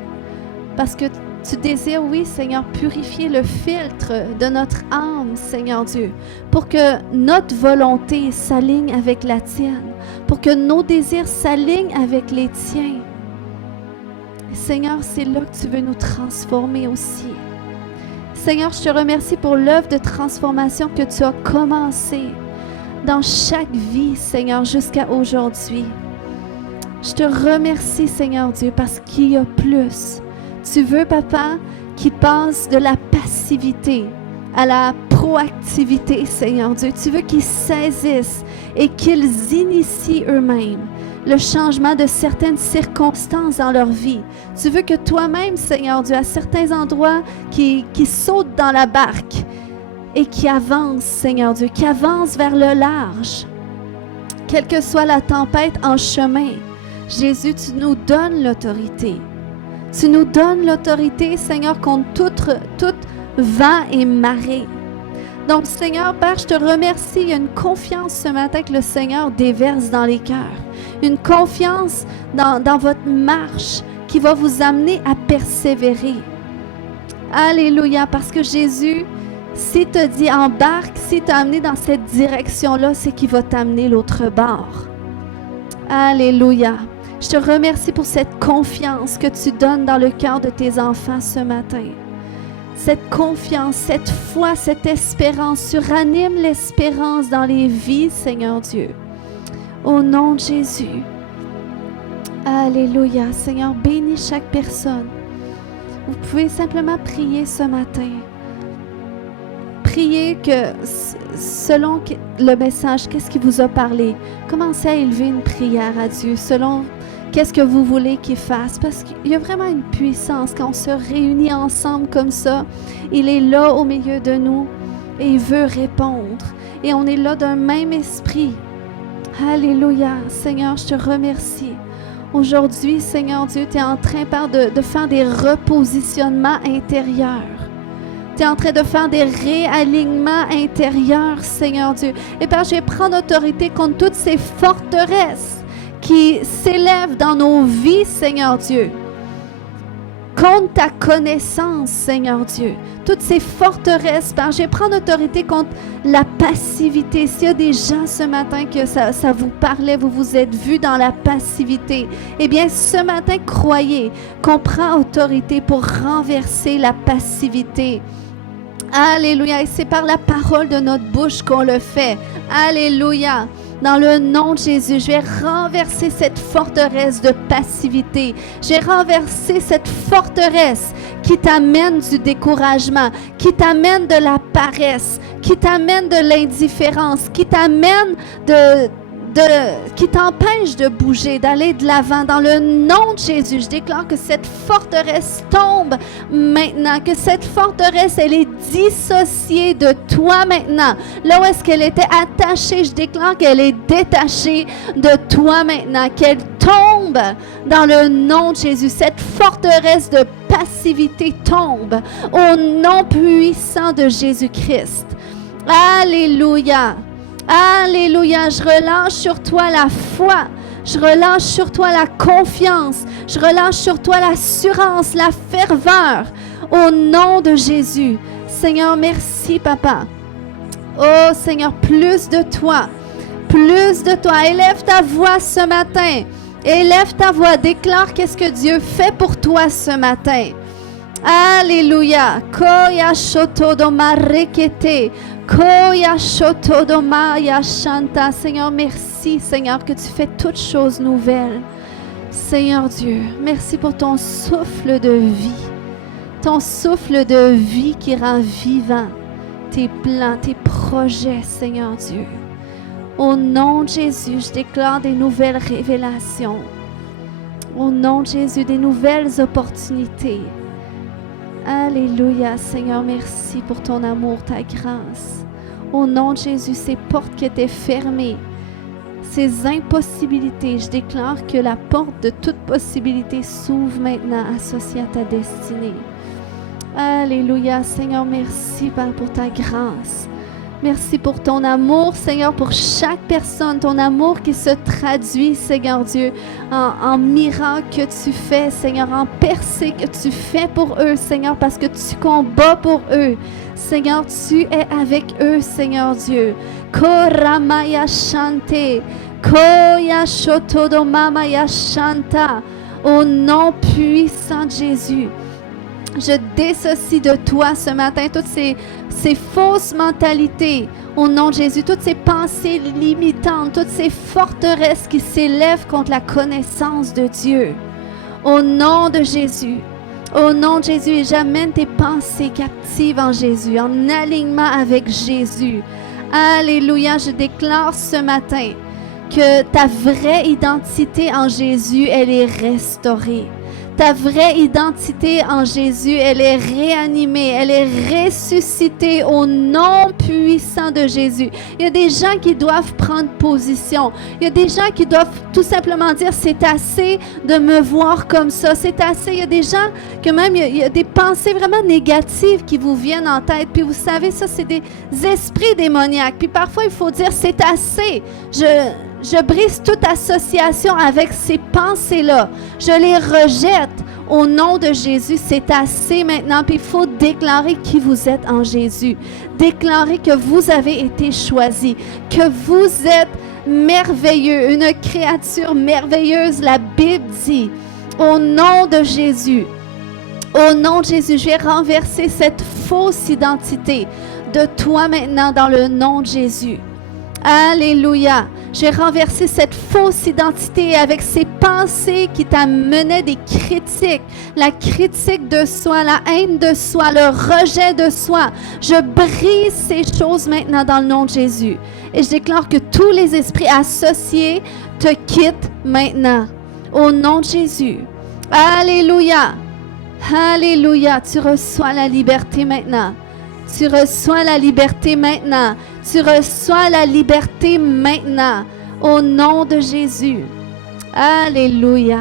Parce que tu désires, oui, Seigneur, purifier le filtre de notre âme, Seigneur Dieu, pour que notre volonté s'aligne avec la tienne, pour que nos désirs s'alignent avec les tiens. Seigneur, c'est là que tu veux nous transformer aussi. Seigneur, je te remercie pour l'œuvre de transformation que tu as commencée dans chaque vie, Seigneur, jusqu'à aujourd'hui. Je te remercie, Seigneur Dieu, parce qu'il y a plus. Tu veux, Papa, qu'ils passent de la passivité à la proactivité, Seigneur Dieu. Tu veux qu'ils saisissent et qu'ils initient eux-mêmes le changement de certaines circonstances dans leur vie. Tu veux que toi-même, Seigneur Dieu, à certains endroits, qui sautent dans la barque et qui avancent, Seigneur Dieu, qui avancent vers le large. Quelle que soit la tempête en chemin, Jésus, tu nous donnes l'autorité. Tu nous donnes l'autorité, Seigneur, contre tout vent et marée. Donc, Seigneur, Père, je te remercie. Il y a une confiance ce matin que le Seigneur déverse dans les cœurs. Une confiance dans votre marche qui va vous amener à persévérer. Alléluia, parce que Jésus, s'il te dit embarque, s'il t'a amené dans cette direction-là, c'est qu'il va t'amener l'autre bord. Alléluia. Je te remercie pour cette confiance que tu donnes dans le cœur de tes enfants ce matin. Cette confiance, cette foi, cette espérance, suranime l'espérance dans les vies, Seigneur Dieu. Au nom de Jésus. Alléluia. Seigneur, bénis chaque personne. Vous pouvez simplement prier ce matin. Priez que selon le message, qu'est-ce qui vous a parlé, commencez à élever une prière à Dieu selon qu'est-ce que vous voulez qu'il fasse. Parce qu'il y a vraiment une puissance quand on se réunit ensemble comme ça. Il est là au milieu de nous et il veut répondre. et on est là d'un même esprit. Alléluia. Seigneur, je te remercie. Aujourd'hui, Seigneur Dieu, tu es en train, Père, de faire des repositionnements intérieurs. Tu es en train de faire des réalignements intérieurs, Seigneur Dieu. Et Père, je vais prendre autorité contre toutes ces forteresses qui s'élèvent dans nos vies, Seigneur Dieu. Contre ta connaissance, Seigneur Dieu. Toutes ces forteresses, Père, je vais prendre autorité contre la passivité. S'il y a des gens ce matin que ça vous parlait, vous vous êtes vus dans la passivité, eh bien, ce matin, croyez qu'on prend autorité pour renverser la passivité. Alléluia. Et c'est par la parole de notre bouche qu'on le fait. Alléluia. Dans le nom de Jésus, je vais renverser cette forteresse de passivité. Je vais renverser cette forteresse qui t'amène du découragement, qui t'amène de la paresse, qui t'amène de l'indifférence, qui t'amène qui t'empêche de bouger, d'aller de l'avant. Dans le nom de Jésus, je déclare que cette forteresse tombe maintenant, que cette forteresse, elle est dissociée de toi maintenant. Là où est-ce qu'elle était attachée, je déclare qu'elle est détachée de toi maintenant, qu'elle tombe dans le nom de Jésus. Cette forteresse de passivité tombe au nom puissant de Jésus-Christ. Alléluia. Alléluia, je relâche sur toi la foi, je relâche sur toi la confiance, je relâche sur toi l'assurance, la ferveur, au nom de Jésus. Seigneur, merci, Papa. Oh, Seigneur, plus de toi, élève ta voix ce matin, élève ta voix, déclare qu'est-ce que Dieu fait pour toi ce matin. Alléluia. Koya shoto do marekete. Koya shoto do maya shanta. Seigneur, merci, Seigneur, que tu fais toutes choses nouvelles. Seigneur Dieu, merci pour ton souffle de vie. Ton souffle de vie qui rend vivant tes plans, tes projets, Seigneur Dieu. Au nom de Jésus, je déclare des nouvelles révélations. Au nom de Jésus, des nouvelles opportunités. Alléluia, Seigneur, merci pour ton amour, ta grâce. Au nom de Jésus, ces portes qui étaient fermées, ces impossibilités, je déclare que la porte de toute possibilité s'ouvre maintenant associée à ta destinée. Alléluia, Seigneur, merci Père pour ta grâce. Merci pour ton amour, Seigneur, pour chaque personne, ton amour qui se traduit, Seigneur Dieu, en miracles que tu fais, Seigneur, en percées que tu fais pour eux, Seigneur, parce que tu combats pour eux. Seigneur, tu es avec eux, Seigneur Dieu. Koramaya shante, koya shotodomamaya shanta. Au nom puissant de Jésus, je dissocie de toi ce matin toutes ces fausses mentalités au nom de Jésus, toutes ces pensées limitantes, toutes ces forteresses qui s'élèvent contre la connaissance de Dieu. Au nom de Jésus, et j'amène tes pensées captives en Jésus, en alignement avec Jésus. Alléluia, je déclare ce matin que ta vraie identité en Jésus, elle est restaurée. Ta vraie identité en Jésus, elle est réanimée, elle est ressuscitée au nom puissant de Jésus. Il y a des gens qui doivent prendre position. Il y a des gens qui doivent tout simplement dire, c'est assez de me voir comme ça, c'est assez. Il y a des gens que même, il y a des pensées vraiment négatives qui vous viennent en tête. Puis vous savez, ça, c'est des esprits démoniaques. Puis parfois, il faut dire, c'est assez. Je brise toute association avec ces pensées-là. Je les rejette au nom de Jésus. C'est assez maintenant. Puis il faut déclarer qui vous êtes en Jésus. Déclarer que vous avez été choisi, que vous êtes merveilleux, une créature merveilleuse. La Bible dit, au nom de Jésus, je vais renverser cette fausse identité de toi maintenant dans le nom de Jésus. Alléluia. J'ai renversé cette fausse identité avec ces pensées qui t'amenaient des critiques, la critique de soi, la haine de soi, le rejet de soi. Je brise ces choses maintenant dans le nom de Jésus. Et je déclare que tous les esprits associés te quittent maintenant. Au nom de Jésus. Alléluia. Alléluia. Tu reçois la liberté maintenant. Tu reçois la liberté maintenant. Tu reçois la liberté maintenant, au nom de Jésus. Alléluia.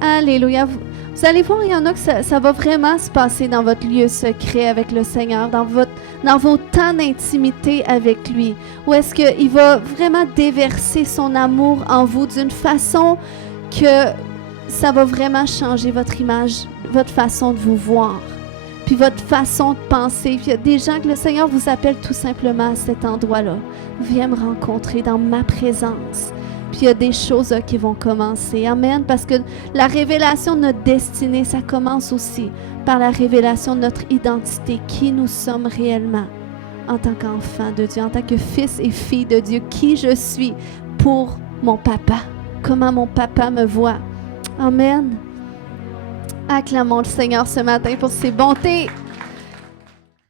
Alléluia. Vous allez voir, il y en a que ça va vraiment se passer dans votre lieu secret avec le Seigneur, dans vos temps d'intimité avec lui, où est-ce qu'il va vraiment déverser son amour en vous d'une façon que ça va vraiment changer votre image, votre façon de vous voir, puis votre façon de penser. Puis il y a des gens que le Seigneur vous appelle tout simplement à cet endroit-là. Viens me rencontrer dans ma présence. Puis il y a des choses qui vont commencer. Amen. Parce que la révélation de notre destinée, ça commence aussi par la révélation de notre identité, qui nous sommes réellement en tant qu'enfant de Dieu, en tant que fils et fille de Dieu, qui je suis pour mon papa, comment mon papa me voit. Amen. Acclamons le Seigneur ce matin pour ses bontés.